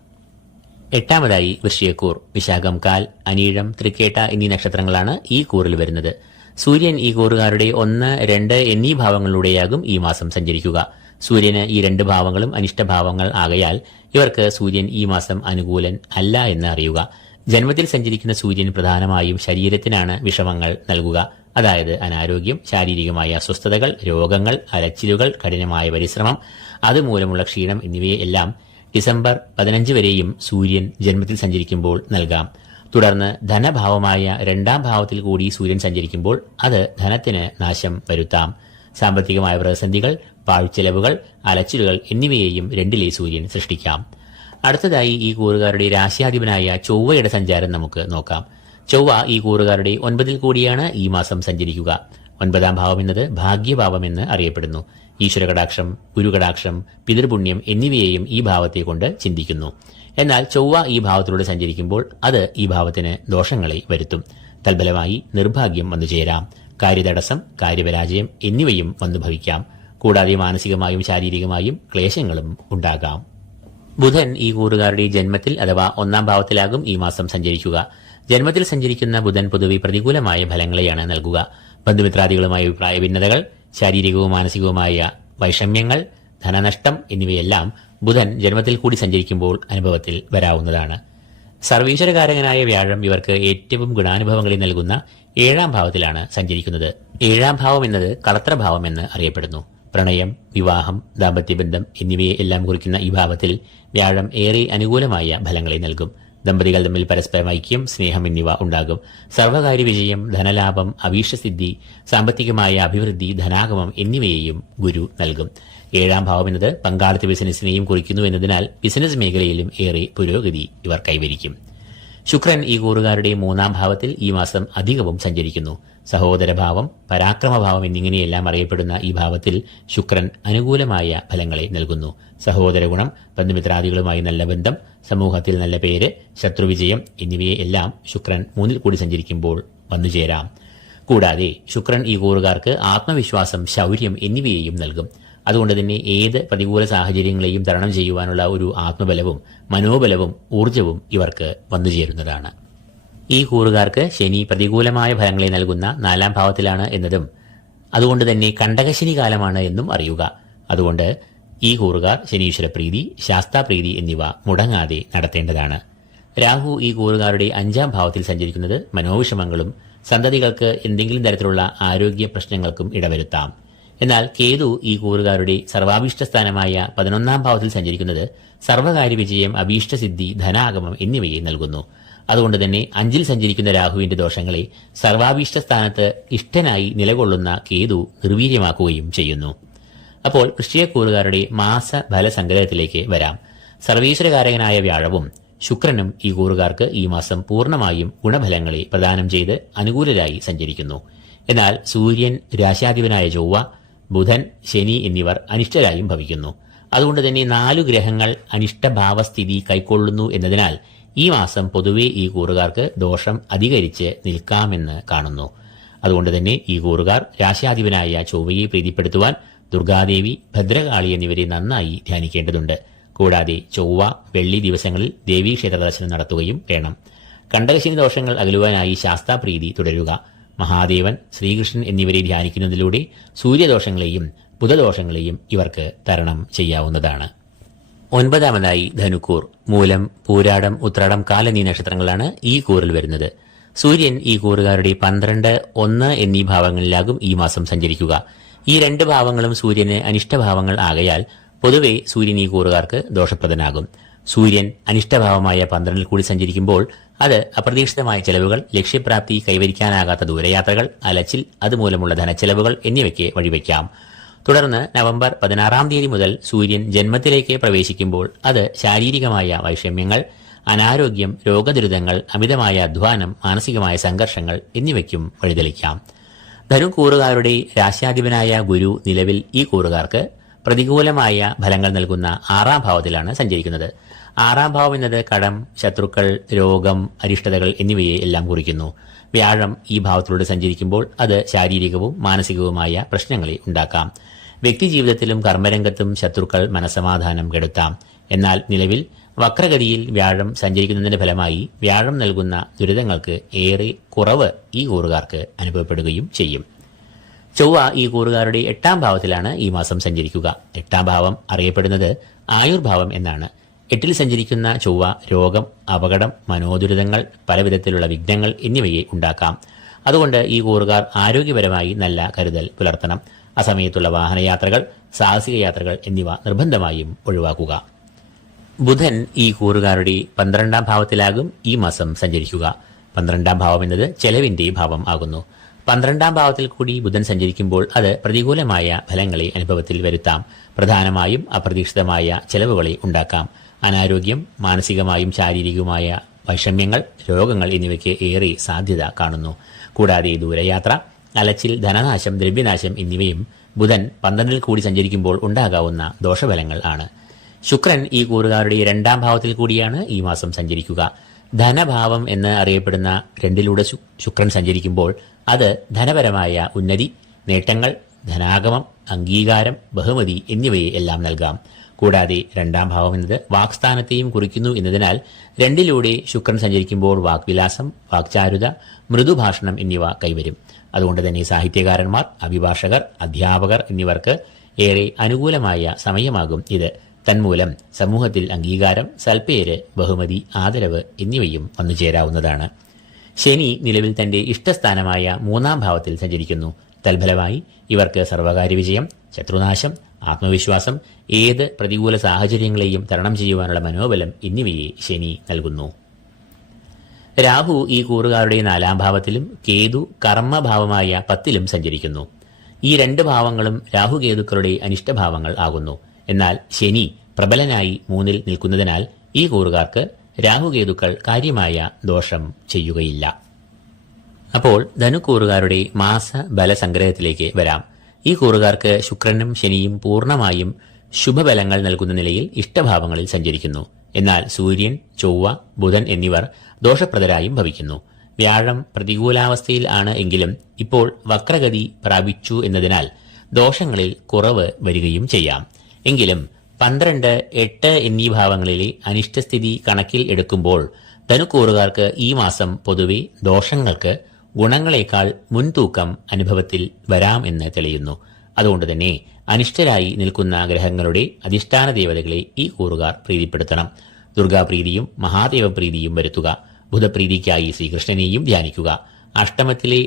8-മതായി വൃശ്ചികക്കൂർ. വിശാഖം, കാൽ, അനീഴം, തൃക്കേട്ട എന്നീ നക്ഷത്രങ്ങളാണ് ഈ കൂറിൽ വരുന്നത്. സൂര്യൻ ഈ കൂറുകാരുടെ 1, 2 എന്നീ ഭാവങ്ങളിലൂടെയാകും ഈ മാസം സഞ്ചരിക്കുക. സൂര്യന് ഈ രണ്ട് ഭാവങ്ങളും അനിഷ്ടഭാവങ്ങൾ ആകയാൽ ഇവർക്ക് സൂര്യൻ ഈ മാസം അനുകൂലൻ അല്ല എന്ന് അറിയുക. ജന്മത്തിൽ സഞ്ചരിക്കുന്ന സൂര്യൻ പ്രധാനമായും ശരീരത്തിനാണ് വിഷമങ്ങൾ നൽകുക. അതായത് അനാരോഗ്യം, ശാരീരികമായ അസ്വസ്ഥതകൾ, രോഗങ്ങൾ, അലച്ചിലുകൾ, കഠിനമായ പരിശ്രമം, അതുമൂലമുള്ള ക്ഷീണം എന്നിവയെല്ലാം ഡിസംബർ 15 വരെയും സൂര്യൻ ജന്മത്തിൽ സഞ്ചരിക്കുമ്പോൾ നൽകാം. തുടർന്ന് ധനഭാവമായ 2ാം ഭാവത്തിൽ കൂടി സൂര്യൻ സഞ്ചരിക്കുമ്പോൾ അത് ധനത്തിന് നാശം വരുത്താം. സാമ്പത്തികമായ പ്രതിസന്ധികൾ, പാഴ്ചെലവുകൾ, അലച്ചിലുകൾ എന്നിവയെയും 2ലെ സൂര്യൻ സൃഷ്ടിക്കാം. അടുത്തതായി ഈ കൂറുകാരുടെ രാശ്യാധിപനായ ചൊവ്വയുടെ സഞ്ചാരം നമുക്ക് നോക്കാം. ചൊവ്വ ഈ കൂറുകാരുടെ 9ൽ കൂടിയാണ് ഈ മാസം സഞ്ചരിക്കുക. 9ാം ഭാവം എന്നത് ഭാഗ്യഭാവമെന്ന് അറിയപ്പെടുന്നു. ഈശ്വരകടാക്ഷം, ഗുരുകടാക്ഷം, പിതൃപുണ്യം എന്നിവയെയും ഈ ഭാവത്തെ കൊണ്ട് ചിന്തിക്കുന്നു. എന്നാൽ ചൊവ്വ ഈ ഭാവത്തിലൂടെ സഞ്ചരിക്കുമ്പോൾ അത് ഈ ഭാവത്തിന് ദോഷങ്ങളെ വരുത്തും. തൽഫലമായി നിർഭാഗ്യം വന്നു ചേരാം, കാര്യതടസ്സം, കാര്യപരാജയം എന്നിവയും വന്നു ഭവിക്കാം. കൂടാതെ മാനസികമായും ശാരീരികമായും ക്ലേശങ്ങളും ഉണ്ടാകാം. ബുധൻ ഈ കൂറുകാരുടെ ജന്മത്തിൽ അഥവാ 1ാം ഭാവത്തിലാകും ഈ മാസം സഞ്ചരിക്കുക. ജന്മത്തിൽ സഞ്ചരിക്കുന്ന ബുധൻ പൊതുവെ പ്രതികൂലമായ ഫലങ്ങളെയാണ് നൽകുക. ബന്ധുമിത്രാദികളുമായ അഭിപ്രായ ഭിന്നതകൾ, ശാരീരികവും മാനസികവുമായ വൈഷമ്യങ്ങൾ, ധനനഷ്ടം എന്നിവയെല്ലാം ബുധൻ ജന്മത്തിൽ കൂടി സഞ്ചരിക്കുമ്പോൾ അനുഭവത്തിൽ വരാവുന്നതാണ്. സർവീശ്വരകാരകനായ വ്യാഴം ഇവർക്ക് ഏറ്റവും ഗുണാനുഭവങ്ങളെ നൽകുന്ന 7ാം ഭാവത്തിലാണ് സഞ്ചരിക്കുന്നത്. 7ാം ഭാവം എന്നത് കളത്രഭാവം എന്ന് അറിയപ്പെടുന്നു. പ്രണയം, വിവാഹം, ദാമ്പത്യബന്ധം എന്നിവയെ എല്ലാം കുറിക്കുന്ന ഈ ഭാവത്തിൽ വ്യാഴം ഏറെ അനുകൂലമായ ഫലങ്ങളെ നൽകും. ദമ്പതികൾ തമ്മിൽ പരസ്പരം ഐക്യം, സ്നേഹം എന്നിവ ഉണ്ടാകും. സർവകാര്യ വിജയം, ധനലാഭം, അഭീഷ്ടസിദ്ധി, സാമ്പത്തികമായ അഭിവൃദ്ധി, ധനാഗമം എന്നിവയെയും ഗുരു നൽകും. 7ാം ഭാവം എന്നത് പങ്കാളിത്ത ബിസിനസിനെയും കുറിക്കുന്നു എന്നതിനാൽ ബിസിനസ് മേഖലയിലും ഏറെ പുരോഗതി ഇവർ കൈവരിക്കും. ശുക്രൻ ഈ കൂറുകാരുടെ 3ാം ഭാവത്തിൽ ഈ മാസം അധികവും സഞ്ചരിക്കുന്നു. സഹോദരഭാവം, പരാക്രമഭാവം എന്നിങ്ങനെയെല്ലാം അറിയപ്പെടുന്ന ഈ ഭാവത്തിൽ ശുക്രൻ അനുകൂലമായ ഫലങ്ങളെ നൽകുന്നു. സഹോദര ഗുണം, ബന്ധുമിത്രാദികളുമായി നല്ല ബന്ധം, സമൂഹത്തിൽ നല്ല പേര്, ശത്രുവിജയം എന്നിവയെ എല്ലാം ശുക്രൻ 3ൽ കൂടി സഞ്ചരിക്കുമ്പോൾ വന്നുചേരാം. കൂടാതെ ശുക്രൻ ഈ കൂറുകാർക്ക് ആത്മവിശ്വാസം, ശൗര്യം എന്നിവയെയും നൽകും. അതുകൊണ്ട് തന്നെ ഏത് പ്രതികൂല സാഹചര്യങ്ങളെയും തരണം ചെയ്യുവാനുള്ള ഒരു ആത്മബലവും മനോബലവും ഊർജവും ഇവർക്ക് വന്നുചേരുന്നതാണ്. ഈ കൂറുകാർക്ക് ശനി പ്രതികൂലമായ ഫലങ്ങളെ നൽകുന്ന 4ാം ഭാവത്തിലാണ് എന്നതും അതുകൊണ്ട് തന്നെ കണ്ടകശനി കാലമാണ് എന്നും അറിയുക. അതുകൊണ്ട് ഈ കൂറുകാർ ശനീശ്വര പ്രീതി, ശാസ്താപ്രീതി എന്നിവ മുടങ്ങാതെ നടത്തേണ്ടതാണ്. രാഹു ഈ കൂറുകാരുടെ 5ാം ഭാവത്തിൽ സഞ്ചരിക്കുന്നത് മനോവിഷമങ്ങളും സന്തതികൾക്ക് എന്തെങ്കിലും തരത്തിലുള്ള ആരോഗ്യ പ്രശ്നങ്ങൾക്കും ഇടവരുത്താം. എന്നാൽ കേതു ഈ കൂറുകാരുടെ സർവാഭീഷ്ടസ്ഥാനമായ 11ാം ഭാവത്തിൽ സഞ്ചരിക്കുന്നത് സർവകാര്യ വിജയം, അഭീഷ്ടസിദ്ധി, ധനാഗമം എന്നിവയെ നൽകുന്നു. അതുകൊണ്ട് തന്നെ 5ൽ സഞ്ചരിക്കുന്ന രാഹുവിന്റെ ദോഷങ്ങളെ സർവാഭീഷ്ടസ്ഥാനത്ത് ഇഷ്ടനായി നിലകൊള്ളുന്ന കേതു നിർവീര്യമാക്കുകയും ചെയ്യുന്നു. അപ്പോൾ വൃശ്ചികക്കൂറുകാരുടെ മാസ ഫലസംഗ്രഹത്തിലേക്ക് വരാം. സർവീശ്വരകാരകനായ വ്യാഴവും ശുക്രനും ഈ കൂറുകാർക്ക് ഈ മാസം പൂർണ്ണമായും ഗുണഫലങ്ങളെ പ്രദാനം ചെയ്ത് അനുകൂലരായി സഞ്ചരിക്കുന്നു. എന്നാൽ സൂര്യൻ, രാശാധിപനായ ചൊവ്വ, ബുധൻ, ശനി എന്നിവർ അനിഷ്ടരായും ഭവിക്കുന്നു. അതുകൊണ്ട് തന്നെ 4 ഗ്രഹങ്ങൾ അനിഷ്ടഭാവസ്ഥിതി കൈക്കൊള്ളുന്നു എന്നതിനാൽ ഈ മാസം പൊതുവെ ഈ കൂറുകാർക്ക് ദോഷം അധികരിച്ച് നിൽക്കാമെന്ന് കാണുന്നു. അതുകൊണ്ട് തന്നെ ഈ കൂറുകാർ രാശാധിപനായ ചൊവ്വയെ പ്രീതിപ്പെടുത്തുവാൻ ദുർഗാദേവി, ഭദ്രകാളി എന്നിവരെ നന്നായി ധ്യാനിക്കേണ്ടതുണ്ട്. കൂടാതെ ചൊവ്വ, വെള്ളി ദിവസങ്ങളിൽ ദേവീക്ഷേത്ര ദർശനം നടത്തുകയും വേണം. കണ്ടകശനി ദോഷങ്ങൾ അകലുവാനായി ശാസ്താപ്രീതി തുടരുക. മഹാദേവൻ, ശ്രീകൃഷ്ണൻ എന്നിവരെ ധ്യാനിക്കുന്നതിലൂടെ സൂര്യദോഷങ്ങളെയും ബുധദോഷങ്ങളെയും ഇവർക്ക് തരണം ചെയ്യാവുന്നതാണ്. 9ാമതായി ധനുക്കൂർ. മൂലം, പൂരാടം, ഉത്രാടം, കാൽ എന്നീ നക്ഷത്രങ്ങളാണ് ഈ കൂറിൽ വരുന്നത്. സൂര്യൻ ഈ കൂറുകാരുടെ 12, 1 എന്നീ ഭാവങ്ങളിലാകും ഈ മാസം സഞ്ചരിക്കുക. ഈ 2 ഭാവങ്ങളും സൂര്യന് അനിഷ്ടഭാവങ്ങൾ ആകയാൽ പൊതുവെ സൂര്യൻ ഈ കൂറുകാർക്ക് ദോഷപ്രദനാകും. സൂര്യൻ അനിഷ്ടഭാവമായ 12ൽ കൂടി സഞ്ചരിക്കുമ്പോൾ അത് അപ്രതീക്ഷിതമായ ചെലവുകൾ, ലക്ഷ്യപ്രാപ്തി, കൈവരിക്കാനാകാത്ത ദൂരയാത്രകൾ, അലച്ചിൽ, അതുമൂലമുള്ള ധനച്ചെലവുകൾ എന്നിവയ്ക്ക് വഴിവെക്കാം. തുടർന്ന് നവംബർ 16-ാം തീയതി മുതൽ സൂര്യൻ ജന്മത്തിലേക്ക് പ്രവേശിക്കുമ്പോൾ അത് ശാരീരികമായ വൈഷമ്യങ്ങൾ, അനാരോഗ്യം, രോഗദുരിതങ്ങൾ, അമിതമായ അധ്വാനം, മാനസികമായ സംഘർഷങ്ങൾ എന്നിവയ്ക്കും വഴിതെളിക്കാം. ധനുക്കൂറുകാരുടെ രാശ്യാധിപനായ ഗുരു നിലവിൽ ഈ കൂറുകാർക്ക് പ്രതികൂലമായ ഫലങ്ങൾ നൽകുന്ന 6ാം ഭാവത്തിലാണ് സഞ്ചരിക്കുന്നത്. 6ാം ഭാവം എന്നത് കടം, ശത്രുക്കൾ, രോഗം, അരിഷ്ടതകൾ എന്നിവയെ എല്ലാം കുറിക്കുന്നു. വ്യാഴം ഈ ഭാവത്തിലൂടെ സഞ്ചരിക്കുമ്പോൾ അത് ശാരീരികവും മാനസികവുമായ പ്രശ്നങ്ങളെ ഉണ്ടാക്കാം. വ്യക്തിജീവിതത്തിലും കർമ്മരംഗത്തും ശത്രുക്കൾ മനസമാധാനം കെടുത്താം. എന്നാൽ നിലവിൽ വക്രഗതിയിൽ വ്യാഴം സഞ്ചരിക്കുന്നതിന്റെ ഫലമായി വ്യാഴം നൽകുന്ന ദുരിതങ്ങൾക്ക് ഏറെ കുറവ് ഈ കൂറുകാർക്ക് അനുഭവപ്പെടുകയും ചെയ്യും. ചൊവ്വ ഈ കൂറുകാരുടെ 8ാം ഭാവത്തിലാണ് ഈ മാസം സഞ്ചരിക്കുക. 8ാം ഭാവം അറിയപ്പെടുന്നത് ആയുർഭാവം എന്നാണ്. 8ൽ സഞ്ചരിക്കുന്ന ചൊവ്വ രോഗം, അപകടം, മനോദുരിതങ്ങൾ, പലവിധത്തിലുള്ള വിഘ്നങ്ങൾ എന്നിവയെ ഉണ്ടാക്കാം. അതുകൊണ്ട് ഈ കൂറുകാർ ആരോഗ്യപരമായി നല്ല കരുതൽ പുലർത്തണം. അസമയത്തുള്ള വാഹനയാത്രകൾ, സാഹസിക യാത്രകൾ എന്നിവ നിർബന്ധമായും ഒഴിവാക്കുക. ബുധൻ ഈ കൂറുകാരുടെ 12ാം ഭാവത്തിലാകും ഈ മാസം സഞ്ചരിക്കുക. 12ാം ഭാവം എന്നത് ചെലവിന്റെ ഭാവം ആകുന്നു. 12ാം ഭാവത്തിൽ കൂടി ബുധൻ സഞ്ചരിക്കുമ്പോൾ അത് പ്രതികൂലമായ ഫലങ്ങളെ അനുഭവത്തിൽ വരുത്താം. പ്രധാനമായും അപ്രതീക്ഷിതമായ ചെലവുകളെ ഉണ്ടാക്കാം. അനാരോഗ്യം, മാനസികമായും ശാരീരികവുമായ വൈഷമ്യങ്ങൾ, രോഗങ്ങൾ എന്നിവയ്ക്ക് ഏറെ സാധ്യത കാണുന്നു. കൂടാതെ ദൂരയാത്ര, അലച്ചിൽ, ധനനാശം, ദ്രവ്യനാശം എന്നിവയും ബുധൻ 12ൽ കൂടി സഞ്ചരിക്കുമ്പോൾ ഉണ്ടാകാവുന്ന ദോഷഫലങ്ങൾ ആണ്. ശുക്രൻ ഈ കൂറുകാരുടെ 2ാം ഭാവത്തിൽ കൂടിയാണ് ഈ മാസം സഞ്ചരിക്കുക. ധനഭാവം എന്ന് അറിയപ്പെടുന്ന 2ലൂടെ ശുക്രൻ സഞ്ചരിക്കുമ്പോൾ അത് ധനപരമായ ഉന്നതി, നേട്ടങ്ങൾ, ധനാഗമം, അംഗീകാരം, ബഹുമതി എന്നിവയെ എല്ലാം നൽകാം. കൂടാതെ 2ാം ഭാവം എന്നത് വാക്സ്ഥാനത്തെയും കുറിക്കുന്നു എന്നതിനാൽ 2ലൂടെ ശുക്രൻ സഞ്ചരിക്കുമ്പോൾ വാക്വിലാസം, വാക്ചാരുത, മൃദുഭാഷണം എന്നിവ കൈവരും. അതുകൊണ്ട് തന്നെ സാഹിത്യകാരന്മാർ, അഭിഭാഷകർ, അധ്യാപകർ എന്നിവർക്ക് ഏറെ അനുകൂലമായ സമയമാകും ഇത്. തന്മൂലം സമൂഹത്തിൽ അംഗീകാരം, സൽപ്പേര്, ബഹുമതി, ആദരവ് എന്നിവയും വന്നുചേരാവുന്നതാണ്. ശനി നിലവിൽ തന്റെ ഇഷ്ടസ്ഥാനമായ 3ാം ഭാവത്തിൽ സഞ്ചരിക്കുന്നു. തൽഫലമായി ഇവർക്ക് സർവകാര്യ വിജയം, ശത്രുനാശം, ആത്മവിശ്വാസം, ഏത് പ്രതികൂല സാഹചര്യങ്ങളെയും തരണം ചെയ്യുവാനുള്ള മനോബലം എന്നിവയെ ശനി നൽകുന്നു. രാഹു ഈ കൂറുകാരുടെ 4ാം ഭാവത്തിലും കേതു കർമ്മഭാവമായ 10ലും സഞ്ചരിക്കുന്നു. ഈ 2 ഭാവങ്ങളും രാഹുകേതുക്കളുടെ അനിഷ്ടഭാവങ്ങൾ ആകുന്നു. എന്നാൽ ശനി പ്രബലനായി 3ൽ നിൽക്കുന്നതിനാൽ ഈ കൂറുകാർക്ക് രാഹുകേതുക്കൾ കാര്യമായ ദോഷം ചെയ്യുകയില്ല. അപ്പോൾ ധനുക്കൂറുകാരുടെ മാസ ബലസംഗ്രഹത്തിലേക്ക് വരാം. ഈ കൂറുകാർക്ക് ശുക്രനും ശനിയും പൂർണ്ണമായും ശുഭഫലങ്ങൾ നൽകുന്ന നിലയിൽ ഇഷ്ടഭാവങ്ങളിൽ സഞ്ചരിക്കുന്നു. എന്നാൽ സൂര്യൻ, ചൊവ്വ, ബുധൻ എന്നിവർ ദോഷപ്രദരായും ഭവിക്കുന്നു. വ്യാഴം പ്രതികൂലാവസ്ഥയിൽ ആണ് എങ്കിലും ഇപ്പോൾ വക്രഗതി പ്രാപിച്ചു എന്നതിനാൽ ദോഷങ്ങളിൽ കുറവ് വരികയും ചെയ്യാം. എങ്കിലും 12, 8 എന്നീ ഭാവങ്ങളിലെ അനിഷ്ടസ്ഥിതി കണക്കിൽ എടുക്കുമ്പോൾ ധനുക്കൂറുകാർക്ക് ഈ മാസം പൊതുവെ ദോഷങ്ങൾക്ക് ഗുണങ്ങളെക്കാൾ മുൻതൂക്കം അനുഭവത്തിൽ വരാം എന്ന് തെളിയുന്നു. അതുകൊണ്ട് തന്നെ അനിഷ്ടരായി നിൽക്കുന്ന ഗ്രഹങ്ങളുടെ അധിഷ്ഠാന ദേവതകളെ ഈ കൂറുകാർ പ്രീതിപ്പെടുത്തണം. ദുർഗാപ്രീതിയും മഹാദേവപ്രീതിയും വരുത്തുക. ബുധപ്രീതിക്കായി ശ്രീകൃഷ്ണനെയും ധ്യാനിക്കുക. അഷ്ടമത്തിലെ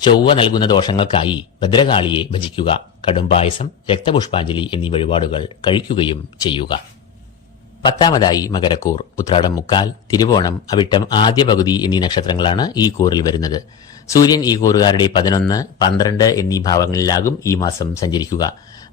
ചൊവ്വ നൽകുന്ന ദോഷങ്ങൾക്കായി ഭദ്രകാളിയെ ഭജിക്കുക. കടുംപായസം, രക്തപുഷ്പാഞ്ജലി എന്നീ വഴിപാടുകൾ കഴിക്കുകയും ചെയ്യുക. 10ാമതായി മകരക്കൂർ. ഉത്രാടം മുക്കാൽ, തിരുവോണം, അവിട്ടം ആദ്യ പകുതി എന്നീ നക്ഷത്രങ്ങളാണ് ഈ കൂറിൽ വരുന്നത്. സൂര്യൻ ഈ കൂറുകാരുടെ 11, 12 എന്നീ ഭാവങ്ങളിലാകും ഈ മാസം സഞ്ചരിക്കുക.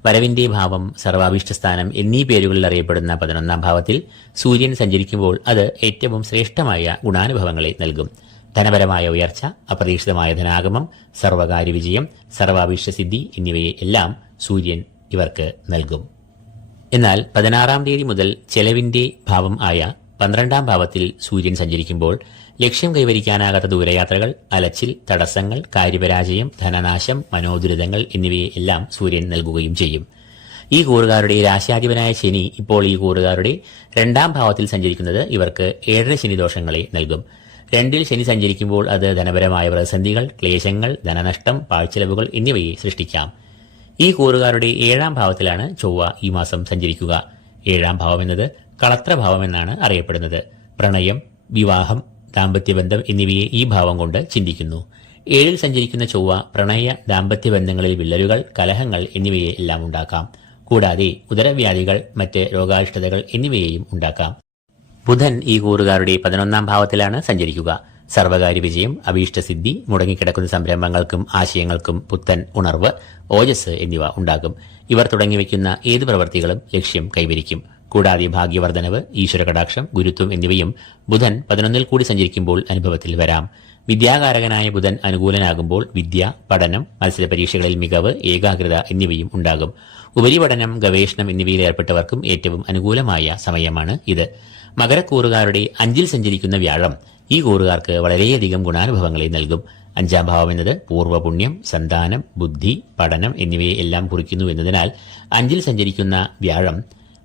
വരവിന്റെ ഭാവം, സർവാഭീഷ്ടസ്ഥാനം എന്നീ പേരുകളിൽ അറിയപ്പെടുന്ന 11ാം ഭാവത്തിൽ സൂര്യൻ സഞ്ചരിക്കുമ്പോൾ അത് ഏറ്റവും ശ്രേഷ്ഠമായ ഗുണാനുഭവങ്ങളെ നൽകും. ധനപരമായ ഉയർച്ച, അപ്രതീക്ഷിതമായ ധനാഗമം, സർവകാര്യ വിജയം, സർവാഭീഷ്ടസിദ്ധി എന്നിവയെ എല്ലാം സൂര്യൻ ഇവർക്ക് നൽകും. എന്നാൽ 16ാം തീയതി മുതൽ ചെലവിന്റെ ഭാവം ആയ 12ാം ഭാവത്തിൽ സൂര്യൻ സഞ്ചരിക്കുമ്പോൾ ലക്ഷ്യം കൈവരിക്കാനാകാത്ത ദൂരയാത്രകൾ, അലച്ചിൽ, തടസ്സങ്ങൾ, കാര്യപരാജയം, ധനനാശം, മനോദുരിതങ്ങൾ എന്നിവയെ എല്ലാം സൂര്യൻ നൽകുകയും ചെയ്യും. ഈ കൂറുകാരുടെ രാശ്യാധിപനായ ശനി ഇപ്പോൾ ഈ കൂറുകാരുടെ 2ാം ഭാവത്തിൽ സഞ്ചരിക്കുന്നത് ഇവർക്ക് 7 ശനിദോഷങ്ങളെ നൽകും. 2ൽ ശനി സഞ്ചരിക്കുമ്പോൾ അത് ധനപരമായ പ്രതിസന്ധികൾ, ക്ലേശങ്ങൾ, ധനനഷ്ടം, പാഴ്ചെലവുകൾ എന്നിവയെ സൃഷ്ടിക്കാം. ഈ കൂറുകാരുടെ 7ാം ഭാവത്തിലാണ് ചൊവ്വ ഈ മാസം സഞ്ചരിക്കുക. 7ാം ഭാവം എന്നത് കളത്രഭാവം എന്നാണ് അറിയപ്പെടുന്നത്. പ്രണയം, വിവാഹം, ദാമ്പത്യബന്ധം എന്നിവയെ ഈ ഭാവം കൊണ്ട് ചിന്തിക്കുന്നു. 7ൽ സഞ്ചരിക്കുന്ന ചൊവ്വ പ്രണയ ദാമ്പത്യ ബന്ധങ്ങളിൽ വിള്ളലുകൾ, കലഹങ്ങൾ എന്നിവയെ എല്ലാം ഉണ്ടാക്കാം. കൂടാതെ ഉദരവ്യാധികൾ, മറ്റ് രോഗാരിഷ്ടതകൾ എന്നിവയെയും ഉണ്ടാക്കാം. ബുധൻ ഈ കൂറുകാരുടെ 11ാം ഭാവത്തിലാണ് സഞ്ചരിക്കുക. സർവകാര്യ വിജയം, അഭീഷ്ടസിദ്ധി, മുടങ്ങിക്കിടക്കുന്ന സംരംഭങ്ങൾക്കും ആശയങ്ങൾക്കും പുത്തൻ ഉണർവ്, ഓജസ് എന്നിവ ഉണ്ടാകും. ഇവർ തുടങ്ങിവെക്കുന്ന ഏത് പ്രവൃത്തികളും ലക്ഷ്യം കൈവരിക്കും. കൂടാതെ ഭാഗ്യവർദ്ധനവ്, ഈശ്വരകടാക്ഷം, ഗുരുത്വം എന്നിവയും ബുധൻ 11ൽ കൂടി സഞ്ചരിക്കുമ്പോൾ അനുഭവത്തിൽ വരാം. വിദ്യാകാരകനായ ബുധൻ അനുകൂലനാകുമ്പോൾ വിദ്യ, പഠനം, മത്സര പരീക്ഷകളിൽ മികവ്, ഏകാഗ്രത എന്നിവയും ഉണ്ടാകും. ഉപരിപഠനം, ഗവേഷണം എന്നിവയിൽ ഏർപ്പെട്ടവർക്കും ഏറ്റവും അനുകൂലമായ സമയമാണ് ഇത്. മകരക്കൂറുകാരുടെ 5ൽ സഞ്ചരിക്കുന്ന വ്യാഴം ഈ കൂറുകാർക്ക് വളരെയധികം ഗുണാനുഭവങ്ങളെ നൽകും. 5ാം ഭാവം എന്നത് പൂർവ്വപുണ്യം, സന്താനം, ബുദ്ധി, പഠനം എന്നിവയെ എല്ലാം കുറിക്കുന്നു എന്നതിനാൽ 5ൽ സഞ്ചരിക്കുന്ന വ്യാഴം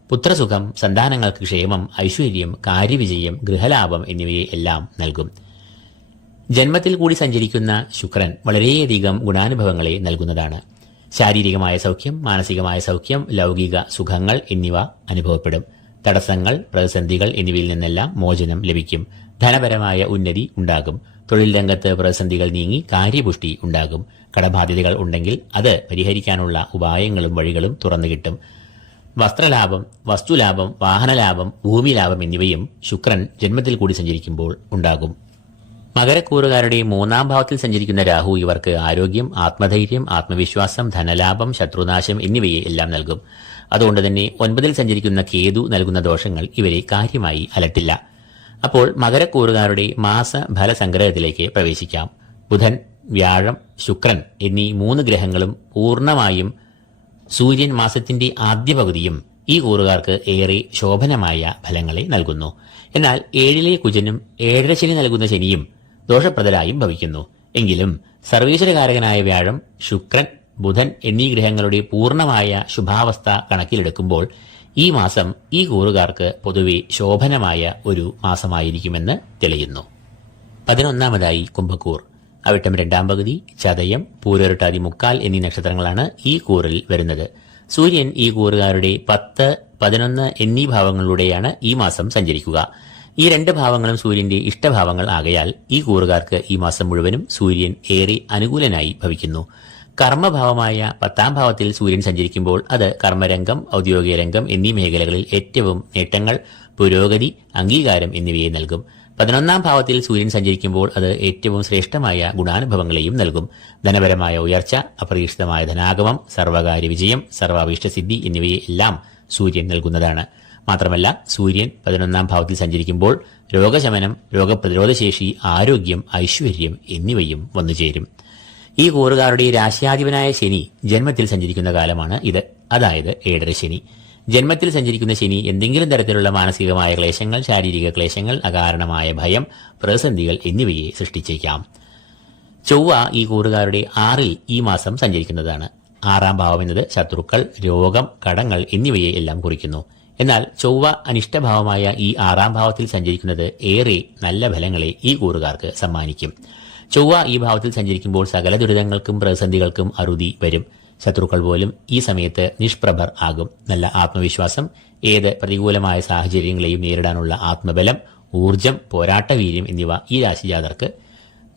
പുത്രസുഖം, സന്താനങ്ങൾക്ക് ക്ഷേമം, ഐശ്വര്യം, കാര്യവിജയം, ഗൃഹലാഭം എന്നിവയെ എല്ലാം നൽകും. ജന്മത്തിൽ കൂടി സഞ്ചരിക്കുന്ന ശുക്രൻ വളരെയധികം ഗുണാനുഭവങ്ങളെ നൽകുന്നതാണ്. ശാരീരികമായ സൗഖ്യം, മാനസികമായ സൗഖ്യം, ലൗകിക സുഖങ്ങൾ എന്നിവ അനുഭവപ്പെടും. തടസ്സങ്ങൾ, പ്രതിസന്ധികൾ എന്നിവയിൽ നിന്നെല്ലാം മോചനം ലഭിക്കും. ധനപരമായ ഉന്നതി ഉണ്ടാകും. തൊഴിൽ രംഗത്ത് പ്രതിസന്ധികൾ നീങ്ങി കാര്യപുഷ്ടി ഉണ്ടാകും. കടബാധ്യതകൾ ഉണ്ടെങ്കിൽ അത് പരിഹരിക്കാനുള്ള ഉപായങ്ങളും വഴികളും തുറന്നുകിട്ടും. വസ്ത്രലാഭം, വസ്തുലാഭം, വാഹനലാഭം, ഭൂമിലാഭം എന്നിവയും ശുക്രൻ ജന്മത്തിൽ കൂടി സഞ്ചരിക്കുമ്പോൾ ഉണ്ടാകും. മകരക്കൂറുകാരുടെ 3-ാം ഭാവത്തിൽ സഞ്ചരിക്കുന്ന രാഹു ഇവർക്ക് ആരോഗ്യം, ആത്മധൈര്യം, ആത്മവിശ്വാസം, ധനലാഭം, ശത്രുനാശം എന്നിവയെ എല്ലാം നൽകും. അതുകൊണ്ട് തന്നെ 9-ൽ സഞ്ചരിക്കുന്ന കേതു നൽകുന്ന ദോഷങ്ങൾ ഇവരെ കാര്യമായി അലട്ടില്ല. അപ്പോൾ മകരക്കൂറുകാരുടെ മാസ ഫലസംഗ്രഹത്തിലേക്ക് പ്രവേശിക്കാം. ബുധൻ, വ്യാഴം, ശുക്രൻ എന്നീ 3 ഗ്രഹങ്ങളും പൂർണ്ണമായും സൂര്യൻ മാസത്തിന്റെ ആദ്യ പകുതിയും ഈ കൂറുകാർക്ക് ഏറെ ശോഭനമായ ഫലങ്ങളെ നൽകുന്നു. എന്നാൽ 7-ലെ കുജനും 7.5 ശനി നൽകുന്ന ശനിയും ദോഷപ്രദരായും ഭവിക്കുന്നു. എങ്കിലും സർവീശ്വരകാരകനായ വ്യാഴം, ശുക്രൻ, ബുധൻ എന്നീ ഗ്രഹങ്ങളുടെ പൂർണ്ണമായ ശുഭാവസ്ഥ കണക്കിലെടുക്കുമ്പോൾ ഈ മാസം ഈ കൂറുകാർക്ക് പൊതുവെ ശോഭനമായ ഒരു മാസമായിരിക്കുമെന്ന് തെളിയുന്നു. 11-ാമതായി കുംഭക്കൂർ. അവിട്ടം 2-ാം പകുതി, ചതയം, പൂരോരുട്ടാതി മുക്കാൽ എന്നീ നക്ഷത്രങ്ങളാണ് ഈ കൂറിൽ വരുന്നത്. സൂര്യൻ ഈ കൂറുകാരുടെ 10, 11 എന്നീ ഭാവങ്ങളിലൂടെയാണ് ഈ മാസം സഞ്ചരിക്കുക. ഈ 2 ഭാവങ്ങളും സൂര്യന്റെ ഇഷ്ടഭാവങ്ങൾ ആകയാൽ ഈ കൂറുകാർക്ക് ഈ മാസം മുഴുവനും സൂര്യൻ ഏറെ അനുകൂലനായി ഭവിക്കുന്നു. കർമ്മഭാവമായ 10-ാം ഭാവത്തിൽ സൂര്യൻ സഞ്ചരിക്കുമ്പോൾ അത് കർമ്മരംഗം, ഔദ്യോഗിക രംഗം എന്നീ മേഖലകളിൽ ഏറ്റവും നേട്ടങ്ങൾ, പുരോഗതി, അംഗീകാരം എന്നിവയെ നൽകും. 11-ാം ഭാവത്തിൽ സൂര്യൻ സഞ്ചരിക്കുമ്പോൾ അത് ഏറ്റവും ശ്രേഷ്ഠമായ ഗുണാനുഭവങ്ങളെയും നൽകും. ധനപരമായ ഉയർച്ച, അപ്രതീക്ഷിതമായ ധനാഗമം, സർവകാര്യ വിജയം, സർവാഭീഷ്ടസിദ്ധി എന്നിവയെ എല്ലാം സൂര്യൻ നൽകുന്നതാണ്. മാത്രമല്ല സൂര്യൻ 11-ാം ഭാവത്തിൽ സഞ്ചരിക്കുമ്പോൾ രോഗശമനം, രോഗപ്രതിരോധശേഷി, ആരോഗ്യം, ഐശ്വര്യം എന്നിവയും വന്നുചേരും. ഈ കൂറുകാരുടെ രാശ്യാധിപനായ ശനി ജന്മത്തിൽ സഞ്ചരിക്കുന്ന കാലമാണ് ഇത്. അതായത് 7.5 ശനി. ജന്മത്തിൽ സഞ്ചരിക്കുന്ന ശനി എന്തെങ്കിലും തരത്തിലുള്ള മാനസികമായ ക്ലേശങ്ങൾ, ശാരീരിക ക്ലേശങ്ങൾ, അകാരണമായ ഭയം, പ്രതിസന്ധികൾ എന്നിവയെ സൃഷ്ടിച്ചേക്കാം. ചൊവ്വ ഈ കൂറുകാരുടെ 6-ൽ ഈ മാസം സഞ്ചരിക്കുന്നതാണ്. 6-ാം ഭാവം എന്നത് ശത്രുക്കൾ, രോഗം, കടങ്ങൾ എന്നിവയെ എല്ലാം കുറിക്കുന്നു. എന്നാൽ ചൊവ്വ അനിഷ്ടഭാവമായ ഈ 6-ാം ഭാവത്തിൽ സഞ്ചരിക്കുന്നത് ഏറെ നല്ല ഫലങ്ങളെ ഈ കൂറുകാർക്ക് സമ്മാനിക്കും. ചൊവ്വ ഈ ഭാവത്തിൽ സഞ്ചരിക്കുമ്പോൾ സകല ദുരിതങ്ങൾക്കും പ്രതിസന്ധികൾക്കും അറുതി വരും. ശത്രുക്കൾ പോലും ഈ സമയത്ത് നിഷ്പ്രഭർ ആകും. നല്ല ആത്മവിശ്വാസം, ഏത് പ്രതികൂലമായ സാഹചര്യങ്ങളെയും നേരിടാനുള്ള ആത്മബലം, ഊർജം, പോരാട്ടവീര്യം എന്നിവ ഈ രാശിജാതർക്ക്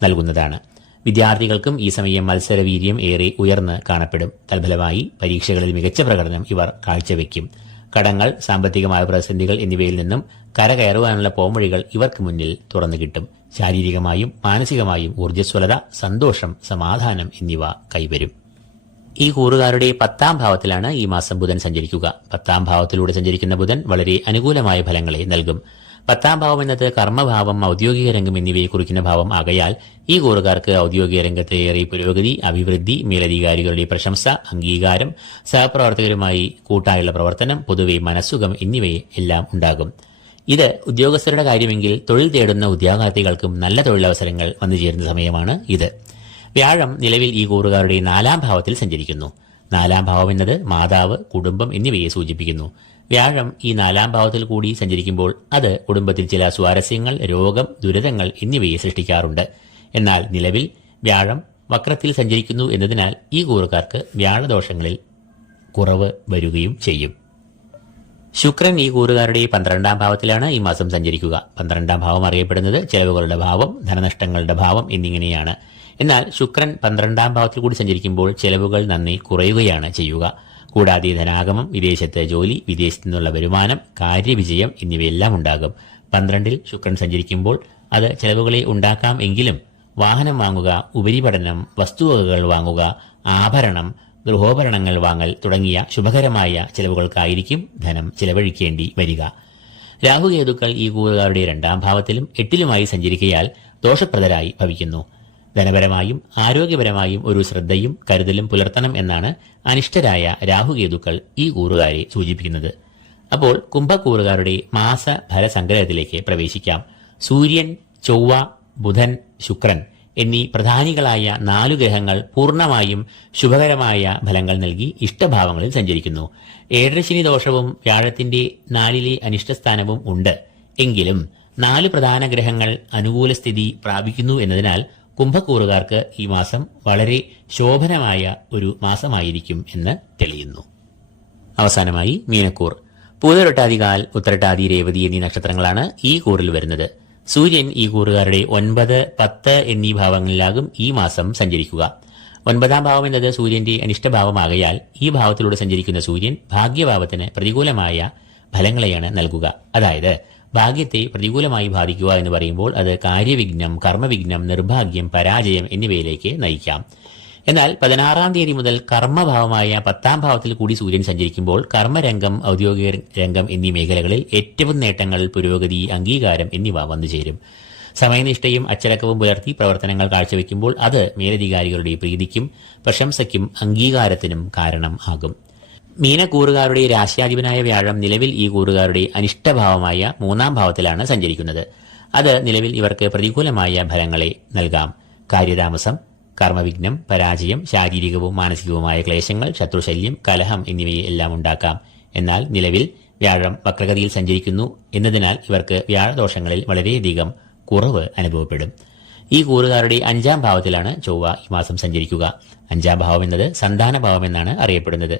നൽകുന്നതാണ്. വിദ്യാർത്ഥികൾക്കും ഈ സമയം മത്സരവീര്യം ഏറെ ഉയർന്ന് കാണപ്പെടും. തൽഫലമായി പരീക്ഷകളിൽ മികച്ച പ്രകടനം ഇവർ കാഴ്ചവെക്കും. കടങ്ങൾ, സാമ്പത്തികമായ പ്രതിസന്ധികൾ എന്നിവയിൽ നിന്നും കരകയറുവാനുള്ള പോംവഴികൾ ഇവർക്ക് മുന്നിൽ തുറന്നു കിട്ടും. ശാരീരികമായും മാനസികമായും ഊർജ്ജസ്വലത, സന്തോഷം, സമാധാനം എന്നിവ കൈവരും. ഈ കൂറുകാരുടെ 10-ാം ഭാവത്തിലാണ് ഈ മാസം ബുധൻ സഞ്ചരിക്കുക. 10-ാം ഭാവത്തിലൂടെ സഞ്ചരിക്കുന്ന ബുധൻ വളരെ അനുകൂലമായ ഫലങ്ങളെ നൽകും. 10-ാം ഭാവം എന്നത് കർമ്മഭാവം, ഔദ്യോഗിക രംഗം എന്നിവയെ കുറിക്കുന്ന ഭാവം ആകയാൽ ഈ കൂറുകാർക്ക് ഔദ്യോഗിക രംഗത്ത് ഏറെ പുരോഗതി, അഭിവൃദ്ധി, മേലധികാരികളുടെ പ്രശംസ, അംഗീകാരം, സഹപ്രവർത്തകരുമായി കൂട്ടായുള്ള പ്രവർത്തനം, പൊതുവെ മനസ്സുഖം എന്നിവയെ എല്ലാം ഉണ്ടാകും. ഇത് ഉദ്യോഗസ്ഥരുടെ കാര്യമെങ്കിൽ തൊഴിൽ തേടുന്ന ഉദ്യോഗാർത്ഥികൾക്കും നല്ല തൊഴിലവസരങ്ങൾ വന്നുചേരുന്ന സമയമാണ് ഇത്. വ്യാഴം നിലവിൽ ഈ കൂറുകാരുടെ 4-ാം ഭാവത്തിൽ സഞ്ചരിക്കുന്നു. 4-ാം ഭാവം എന്നത് മാതാവ്, കുടുംബം എന്നിവയെ സൂചിപ്പിക്കുന്നു. വ്യാഴം ഈ 4-ാം ഭാവത്തിൽ കൂടി സഞ്ചരിക്കുമ്പോൾ അത് കുടുംബത്തിൽ ചില സ്വാരസ്യങ്ങൾ, രോഗം, ദുരിതങ്ങൾ എന്നിവയെ സൃഷ്ടിക്കാറുണ്ട്. എന്നാൽ നിലവിൽ വ്യാഴം വക്രത്തിൽ സഞ്ചരിക്കുന്നു എന്നതിനാൽ ഈ കൂറുകാർക്ക് വ്യാഴദോഷങ്ങളിൽ കുറവ് വരികയും ചെയ്യും. ശുക്രൻ ഈ കൂറുകാരുടെ 12-ാം ഭാവത്തിലാണ് ഈ മാസം സഞ്ചരിക്കുക. 12-ാം ഭാവം അറിയപ്പെടുന്നത് ചെലവുകളുടെ ഭാവം, ധനനഷ്ടങ്ങളുടെ ഭാവം എന്നിങ്ങനെയാണ്. എന്നാൽ ശുക്രൻ 12-ാം ഭാവത്തിൽ കൂടി സഞ്ചരിക്കുമ്പോൾ ചെലവുകൾ നന്നേ കുറയുകയാണ് ചെയ്യുക. കൂടാതെ ധനാഗമം, വിദേശത്ത് ജോലി, വിദേശത്തു നിന്നുള്ള വരുമാനം, കാര്യവിജയം എന്നിവയെല്ലാം ഉണ്ടാകും. 12-ൽ ശുക്രൻ സഞ്ചരിക്കുമ്പോൾ അത് ചെലവുകളെ ഉണ്ടാക്കാം എങ്കിലും വാഹനം വാങ്ങുക, ഉപരിപഠനം, വസ്തുവകകൾ വാങ്ങുക, ആഭരണം, ഗൃഹോപകരണങ്ങൾ വാങ്ങൽ തുടങ്ങിയ ശുഭകരമായ ചെലവുകൾക്കായിരിക്കും ധനം ചെലവഴിക്കേണ്ടി വരിക. രാഹുകേതുക്കൾ ഈ കൂറുകാരുടെ 2-ാം ഭാവത്തിലും 8-ലുമായി സഞ്ചരിക്കയാൽ ദോഷപ്രദരായി ഭവിക്കുന്നു. ധനപരമായും ആരോഗ്യപരമായും ഒരു ശ്രദ്ധയും കരുതലും പുലർത്തണം എന്നാണ് അനിഷ്ടരായ രാഹുകേതുക്കൾ ഈ കൂറുകാരെ സൂചിപ്പിക്കുന്നത്. അപ്പോൾ കുംഭക്കൂറുകാരുടെ മാസ ഫലസംഗ്രഹത്തിലേക്ക് പ്രവേശിക്കാം. സൂര്യൻ, ചൊവ്വ, ബുധൻ, ശുക്രൻ എന്നീ പ്രധാനികളായ 4 ഗ്രഹങ്ങൾ പൂർണ്ണമായും ശുഭകരമായ ഫലങ്ങൾ നൽകി ഇഷ്ടഭാവങ്ങളിൽ സഞ്ചരിക്കുന്നു. 7.5 ശനി ദോഷവും വ്യാഴത്തിന്റെ 4-ലെ അനിഷ്ടസ്ഥാനവും ഉണ്ട്. എങ്കിലും 4 പ്രധാന ഗ്രഹങ്ങൾ അനുകൂല സ്ഥിതി പ്രാപിക്കുന്നു എന്നതിനാൽ കുംഭക്കൂറുകാർക്ക് ഈ മാസം വളരെ ശോഭനമായ ഒരു മാസമായിരിക്കും എന്ന് തെളിയുന്നു. അവസാനമായി മീനക്കൂർ. പൂതരട്ടാതികാൽ, ഉത്തരട്ടാതി, രേവതി എന്നീ നക്ഷത്രങ്ങളാണ് ഈ കൂറിൽ വരുന്നത്. സൂര്യൻ ഈ കൂറുകാരുടെ 9, 10 എന്നീ ഭാവങ്ങളിലാകും ഈ മാസം സഞ്ചരിക്കുക. 9ാം ഭാവം എന്നത് സൂര്യന്റെ അനിഷ്ടഭാവമാകയാൽ ഈ ഭാവത്തിലൂടെ സഞ്ചരിക്കുന്ന സൂര്യൻ ഭാഗ്യഭാവത്തിന് പ്രതികൂലമായ ഫലങ്ങളെയാണ് നൽകുക. അതായത് ഭാഗ്യത്തെ പ്രതികൂലമായി ബാധിക്കുക എന്ന് പറയുമ്പോൾ അത് കാര്യവിഘ്നം, കർമ്മവിഘ്നം, നിർഭാഗ്യം, പരാജയം എന്നിവയിലേക്ക് നയിക്കാം. എന്നാൽ 16ാം തീയതി മുതൽ കർമ്മഭാവമായ 10ാം ഭാവത്തിൽ കൂടി സൂര്യൻ സഞ്ചരിക്കുമ്പോൾ കർമ്മരംഗം, ഔദ്യോഗിക രംഗം എന്നീ മേഖലകളിൽ ഏറ്റവും നേട്ടങ്ങൾ, പുരോഗതി, അംഗീകാരം എന്നിവ വന്നുചേരും. സമയനിഷ്ഠയും അച്ചടക്കവും പുലർത്തി പ്രവർത്തനങ്ങൾ കാഴ്ചവെക്കുമ്പോൾ അത് മേലധികാരികളുടെ പ്രീതിക്കും പ്രശംസയ്ക്കും അംഗീകാരത്തിനും കാരണം ആകും. മീനക്കൂറുകാരുടെ രാശ്യാധിപനായ വ്യാഴം നിലവിൽ ഈ കൂറുകാരുടെ അനിഷ്ടഭാവമായ 3ാം ഭാവത്തിലാണ് സഞ്ചരിക്കുന്നത്. അത് നിലവിൽ ഇവർക്ക് പ്രതികൂലമായ ഫലങ്ങളെ നൽകാം. കാര്യതാമസം, കർമ്മവിഘ്നം, പരാജയം, ശാരീരികവും മാനസികവുമായ ക്ലേശങ്ങൾ, ശത്രുശല്യം, കലഹം എന്നിവയെ എല്ലാം ഉണ്ടാക്കാം. എന്നാൽ നിലവിൽ വ്യാഴം വക്രഗതിയിൽ സഞ്ചരിക്കുന്നു എന്നതിനാൽ ഇവർക്ക് വ്യാഴദോഷങ്ങളിൽ വളരെയധികം കുറവ് അനുഭവപ്പെടും. ഈ കൂറുകാരുടെ 5ാം ഭാവത്തിലാണ് ചൊവ്വ ഈ മാസം സഞ്ചരിക്കുക. 5ാം ഭാവം എന്നത് സന്താനഭാവം എന്നാണ് അറിയപ്പെടുന്നത്.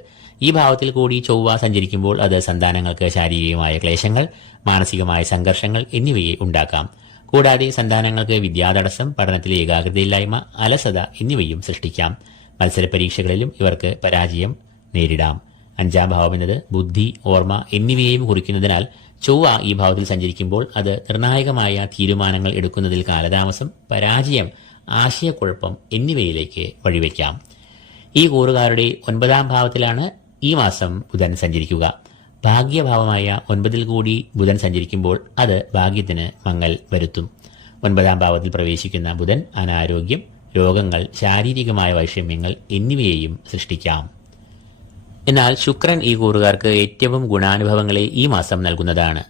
ഈ ഭാവത്തിൽ കൂടി ചൊവ്വ സഞ്ചരിക്കുമ്പോൾ അത് സന്താനങ്ങൾക്ക് ശാരീരികമായ ക്ലേശങ്ങൾ, മാനസികമായ സംഘർഷങ്ങൾ എന്നിവയെ ഉണ്ടാക്കാം. കൂടാതെ സന്താനങ്ങൾക്ക് വിദ്യാതടസ്സം, പഠനത്തിലെ ഏകാഗ്രതയില്ലായ്മ, അലസത എന്നിവയും സൃഷ്ടിക്കാം. മത്സര പരീക്ഷകളിലും ഇവർക്ക് പരാജയം നേരിടാം. 5ാം ഭാവം എന്നത് ബുദ്ധി, ഓർമ്മ എന്നിവയെയും കുറിക്കുന്നതിനാൽ ചൊവ്വ ഈ ഭാവത്തിൽ സഞ്ചരിക്കുമ്പോൾ അത് നിർണായകമായ തീരുമാനങ്ങൾ എടുക്കുന്നതിൽ കാലതാമസം, പരാജയം, ആശയക്കുഴപ്പം എന്നിവയിലേക്ക് വഴിവെക്കാം. ഈ കൂറുകാരുടെ 9ാം ഭാവത്തിലാണ് ഈ മാസം ബുധൻ സഞ്ചരിക്കുക. ഭാഗ്യഭാവമായ 9ൽ കൂടി ബുധൻ സഞ്ചരിക്കുമ്പോൾ അത് ഭാഗ്യത്തിന് മങ്ങൽ വരുത്തും. 9ാം ഭാവത്തിൽ പ്രവേശിക്കുന്ന ബുധൻ അനാരോഗ്യം, രോഗങ്ങൾ, ശാരീരികമായ വൈഷമ്യങ്ങൾ എന്നിവയെയും സൃഷ്ടിക്കാം. എന്നാൽ ശുക്രൻ ഈ കൂറുകാർക്ക് ഏറ്റവും ഗുണാനുഭവങ്ങളെ ഈ മാസം നൽകുന്നതാണ്.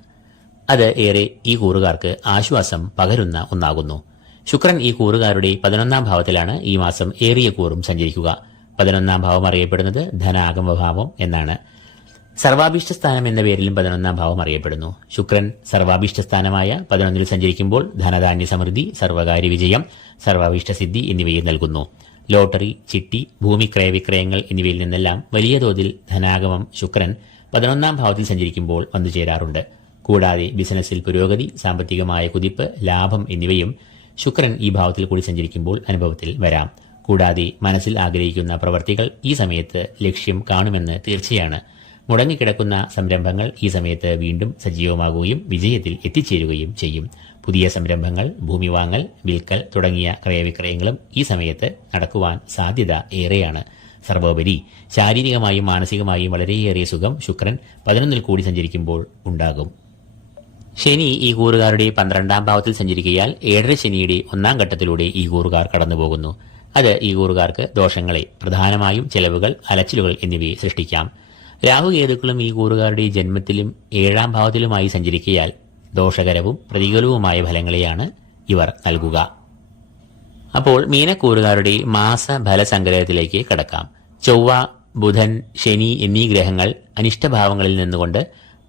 അത് ഏറെ ഈ കൂറുകാർക്ക് ആശ്വാസം പകരുന്ന ഒന്നാകുന്നു. ശുക്രൻ ഈ കൂറുകാരുടെ 11ാം ഭാവത്തിലാണ് ഈ മാസം ഏറിയ കൂറും സഞ്ചരിക്കുക. 11ാം ഭാവം അറിയപ്പെടുന്നത് ധനാഗമഭാവം എന്നാണ്. സർവാഭീഷ്ടസ്ഥാനം എന്ന പേരിലും 11ാം ഭാവം അറിയപ്പെടുന്നു. ശുക്രൻ സർവാഭീഷ്ടസ്ഥാനമായ 11ൽ സഞ്ചരിക്കുമ്പോൾ ധനധാന്യ സമൃദ്ധി, സർവകാര്യ വിജയം, സർവാഭീഷ്ടസിദ്ധി എന്നിവയെ നൽകുന്നു. ലോട്ടറി, ചിട്ടി, ഭൂമി ക്രയവിക്രയങ്ങൾ എന്നിവയിൽ നിന്നെല്ലാം വലിയ തോതിൽ ധനാഗമം ശുക്രൻ 11ാം ഭാവത്തിൽ സഞ്ചരിക്കുമ്പോൾ വന്നുചേരാറുണ്ട്. കൂടാതെ ബിസിനസ്സിൽ പുരോഗതി, സാമ്പത്തികമായ കുതിപ്പ്, ലാഭം എന്നിവയും ശുക്രൻ ഈ ഭാവത്തിൽ കൂടി സഞ്ചരിക്കുമ്പോൾ അനുഭവത്തിൽ വരാം. കൂടാതെ മനസ്സിൽ ആഗ്രഹിക്കുന്ന പ്രവർത്തികൾ ഈ സമയത്ത് ലക്ഷ്യം കാണുമെന്ന് തീർച്ചയാണ്. മുടങ്ങിക്കിടക്കുന്ന സംരംഭങ്ങൾ ഈ സമയത്ത് വീണ്ടും സജീവമാകുകയും വിജയത്തിൽ എത്തിച്ചേരുകയും ചെയ്യും. പുതിയ സംരംഭങ്ങൾ, ഭൂമി വാങ്ങൽ, വിൽക്കൽ തുടങ്ങിയ ക്രയവിക്രയങ്ങളും ഈ സമയത്ത് നടക്കുവാൻ സാധ്യത ഏറെയാണ്. സർവോപരി ശാരീരികമായും മാനസികമായും വളരെയേറെ സുഖം ശുക്രൻ 11ൽ കൂടി സഞ്ചരിക്കുമ്പോൾ ഉണ്ടാകും. ശനി ഈ കൂറുകാരുടെ 12ാം ഭാവത്തിൽ സഞ്ചരിക്കയാൽ 7 ശനിയുടെ 1ാം ഘട്ടത്തിലൂടെ ഈ കൂറുകാർ കടന്നുപോകുന്നു. അത് ഈ കൂറുകാർക്ക് ദോഷങ്ങളെ, പ്രധാനമായും ചെലവുകൾ, അലച്ചിലുകൾ എന്നിവയെ സൃഷ്ടിക്കാം. രാഹുകേതുക്കളും ഈ കൂറുകാരുടെ ജന്മത്തിലും 7ാം ഭാവത്തിലുമായി സഞ്ചരിക്കയാൽ ദോഷകരവും പ്രതികൂലവുമായ ഫലങ്ങളെയാണ് ഇവർ നൽകുക. അപ്പോൾ മീനക്കൂറുകാരുടെ മാസ ഫലസംഗ്രഹത്തിലേക്ക് കടക്കാം. ചൊവ്വ, ബുധൻ, ശനി എന്നീ ഗ്രഹങ്ങൾ അനിഷ്ടഭാവങ്ങളിൽ നിന്നുകൊണ്ട്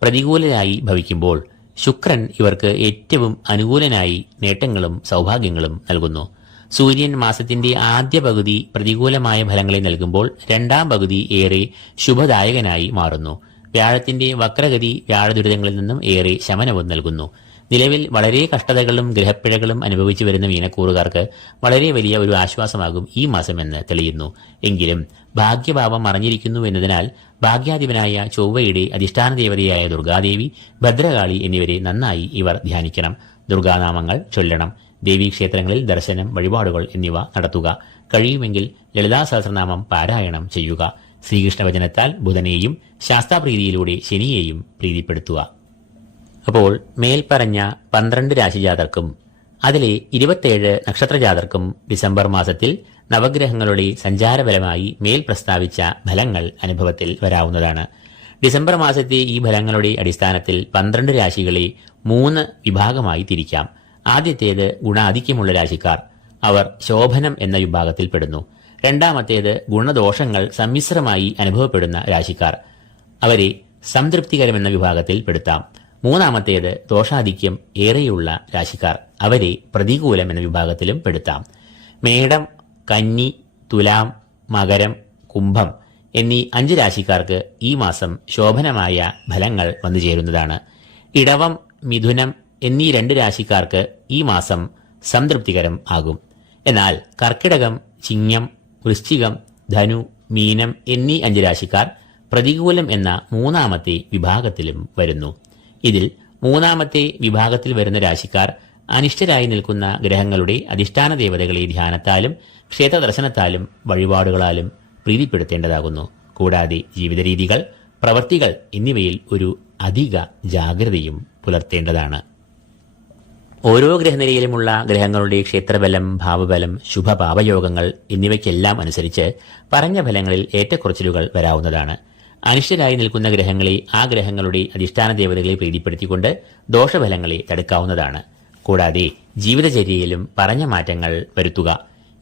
പ്രതികൂലരായി ഭവിക്കുമ്പോൾ ശുക്രൻ ഇവർക്ക് ഏറ്റവും അനുകൂലനായി നേട്ടങ്ങളും സൗഭാഗ്യങ്ങളും നൽകുന്നു. സൂര്യൻ മാസത്തിന്റെ ആദ്യ പകുതി പ്രതികൂലമായ ഫലങ്ങളെ നൽകുമ്പോൾ 2ാം പകുതി ഏറെ ശുഭദായകനായി മാറുന്നു. വ്യാഴത്തിന്റെ വക്രഗതി വ്യാഴദുരിതങ്ങളിൽ നിന്നും ഏറെ ശമനവും നൽകുന്നു. നിലവിൽ വളരെ കഷ്ടതകളും ഗ്രഹപ്പിഴകളും അനുഭവിച്ചു വരുന്ന മീനക്കൂറുകാർക്ക് വളരെ വലിയ ഒരു ആശ്വാസമാകും ഈ മാസമെന്ന് തെളിയുന്നു. എങ്കിലും ഭാഗ്യഭാവം മറഞ്ഞിരിക്കുന്നു എന്നതിനാൽ ഭാഗ്യാധിപനായ ചൊവ്വയുടെ അധിഷ്ഠാന ദേവതയായ ദുർഗാദേവി, ഭദ്രകാളി എന്നിവരെ നന്നായി ഇവർ ധ്യാനിക്കണം. ദുർഗാനാമങ്ങൾ ചൊല്ലണം. ദേവീക്ഷേത്രങ്ങളിൽ ദർശനം, വഴിപാടുകൾ എന്നിവ നടത്തുക. കഴിയുമെങ്കിൽ ലളിതാ സഹസ്രനാമം പാരായണം ചെയ്യുക. ശ്രീകൃഷ്ണവചനത്താൽ ബുധനെയും ശാസ്താപ്രീതിയിലൂടെ ശനിയെയും പ്രീതിപ്പെടുത്തുക. അപ്പോൾ മേൽപ്പറഞ്ഞ 12 രാശിജാതർക്കും അതിലെ 27 നക്ഷത്രജാതർക്കും ഡിസംബർ മാസത്തിൽ നവഗ്രഹങ്ങളുടെ സഞ്ചാരഫലമായി മേൽ പ്രസ്താവിച്ച ഫലങ്ങൾ അനുഭവത്തിൽ വരാവുന്നതാണ്. ഡിസംബർ മാസത്തെ ഈ ഫലങ്ങളുടെ അടിസ്ഥാനത്തിൽ 12 രാശികളെ 3 വിഭാഗമായി തിരിക്കാം. ആദ്യത്തേത് ഗുണാധിക്യമുള്ള രാശിക്കാർ. അവർ ശോഭനം എന്ന വിഭാഗത്തിൽപ്പെടുന്നു. രണ്ടാമത്തേത് ഗുണദോഷങ്ങൾ സമ്മിശ്രമായി അനുഭവപ്പെടുന്ന രാശിക്കാർ. അവരെ സംതൃപ്തികരമെന്ന വിഭാഗത്തിൽ പെടുത്താം. മൂന്നാമത്തേത് ദോഷാധിക്യം ഏറെയുള്ള രാശിക്കാർ, അവരെ പ്രതികൂലം എന്ന വിഭാഗത്തിലും പെടുത്താം. മേടം, കന്നി, തുലാം, മകരം, കുംഭം എന്നീ 5 രാശിക്കാർക്ക് ഈ മാസം ശോഭനമായ ഫലങ്ങൾ വന്നുചേരുന്നതാണ്. ഇടവം, മിഥുനം എന്നീ 2 രാശിക്കാർക്ക് ഈ മാസം സംതൃപ്തികരം ആകും. എന്നാൽ കർക്കിടകം, ചിങ്ങം, വൃശ്ചികം, ധനു, മീനം എന്നീ 5 രാശിക്കാർ പ്രതികൂലം എന്ന മൂന്നാമത്തെ വിഭാഗത്തിലും വരുന്നു. ഇതിൽ മൂന്നാമത്തെ വിഭാഗത്തിൽ വരുന്ന രാശിക്കാർ അനിഷ്ടരായി നിൽക്കുന്ന ഗ്രഹങ്ങളുടെ അധിഷ്ഠാന ദേവതകളെ ധ്യാനത്താലും ക്ഷേത്ര ദർശനത്താലും വഴിപാടുകളാലും പ്രീതിപ്പെടുത്തേണ്ടതാകുന്നു. കൂടാതെ ജീവിതരീതികൾ, പ്രവൃത്തികൾ എന്നിവയിൽ ഒരു അധിക ജാഗ്രതയും പുലർത്തേണ്ടതാണ്. ഓരോ ഗ്രഹനിലയിലുമുള്ള ഗ്രഹങ്ങളുടെ ക്ഷേത്രബലം, ഭാവബലം, ശുഭപാപയോഗങ്ങൾ എന്നിവയ്ക്കെല്ലാം അനുസരിച്ച് പറഞ്ഞ ഫലങ്ങളിൽ ഏറ്റക്കുറച്ചിലുകൾ വരാവുന്നതാണ്. അനിഷ്ടരായി നിൽക്കുന്ന ഗ്രഹങ്ങളെ ആ ഗ്രഹങ്ങളുടെ അധിഷ്ഠാന ദേവതകളെ പ്രീതിപ്പെടുത്തിക്കൊണ്ട് ദോഷഫലങ്ങളെ തടുക്കാവുന്നതാണ്. കൂടാതെ ജീവിതചര്യയിലും പറഞ്ഞ മാറ്റങ്ങൾ വരുത്തുക.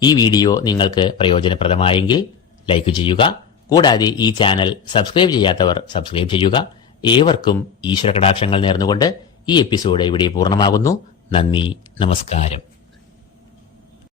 ഈ വീഡിയോ നിങ്ങൾക്ക് പ്രയോജനപ്രദമായെങ്കിൽ ലൈക്ക് ചെയ്യുക. കൂടാതെ ഈ ചാനൽ സബ്സ്ക്രൈബ് ചെയ്യാത്തവർ സബ്സ്ക്രൈബ് ചെയ്യുക. ഏവർക്കും ഈശ്വര കടാക്ഷങ്ങൾ നേർന്നുകൊണ്ട് ഈ എപ്പിസോഡ് ഇവിടെ പൂർണ്ണമാകുന്നു. നന്ദി, നമസ്കാരം.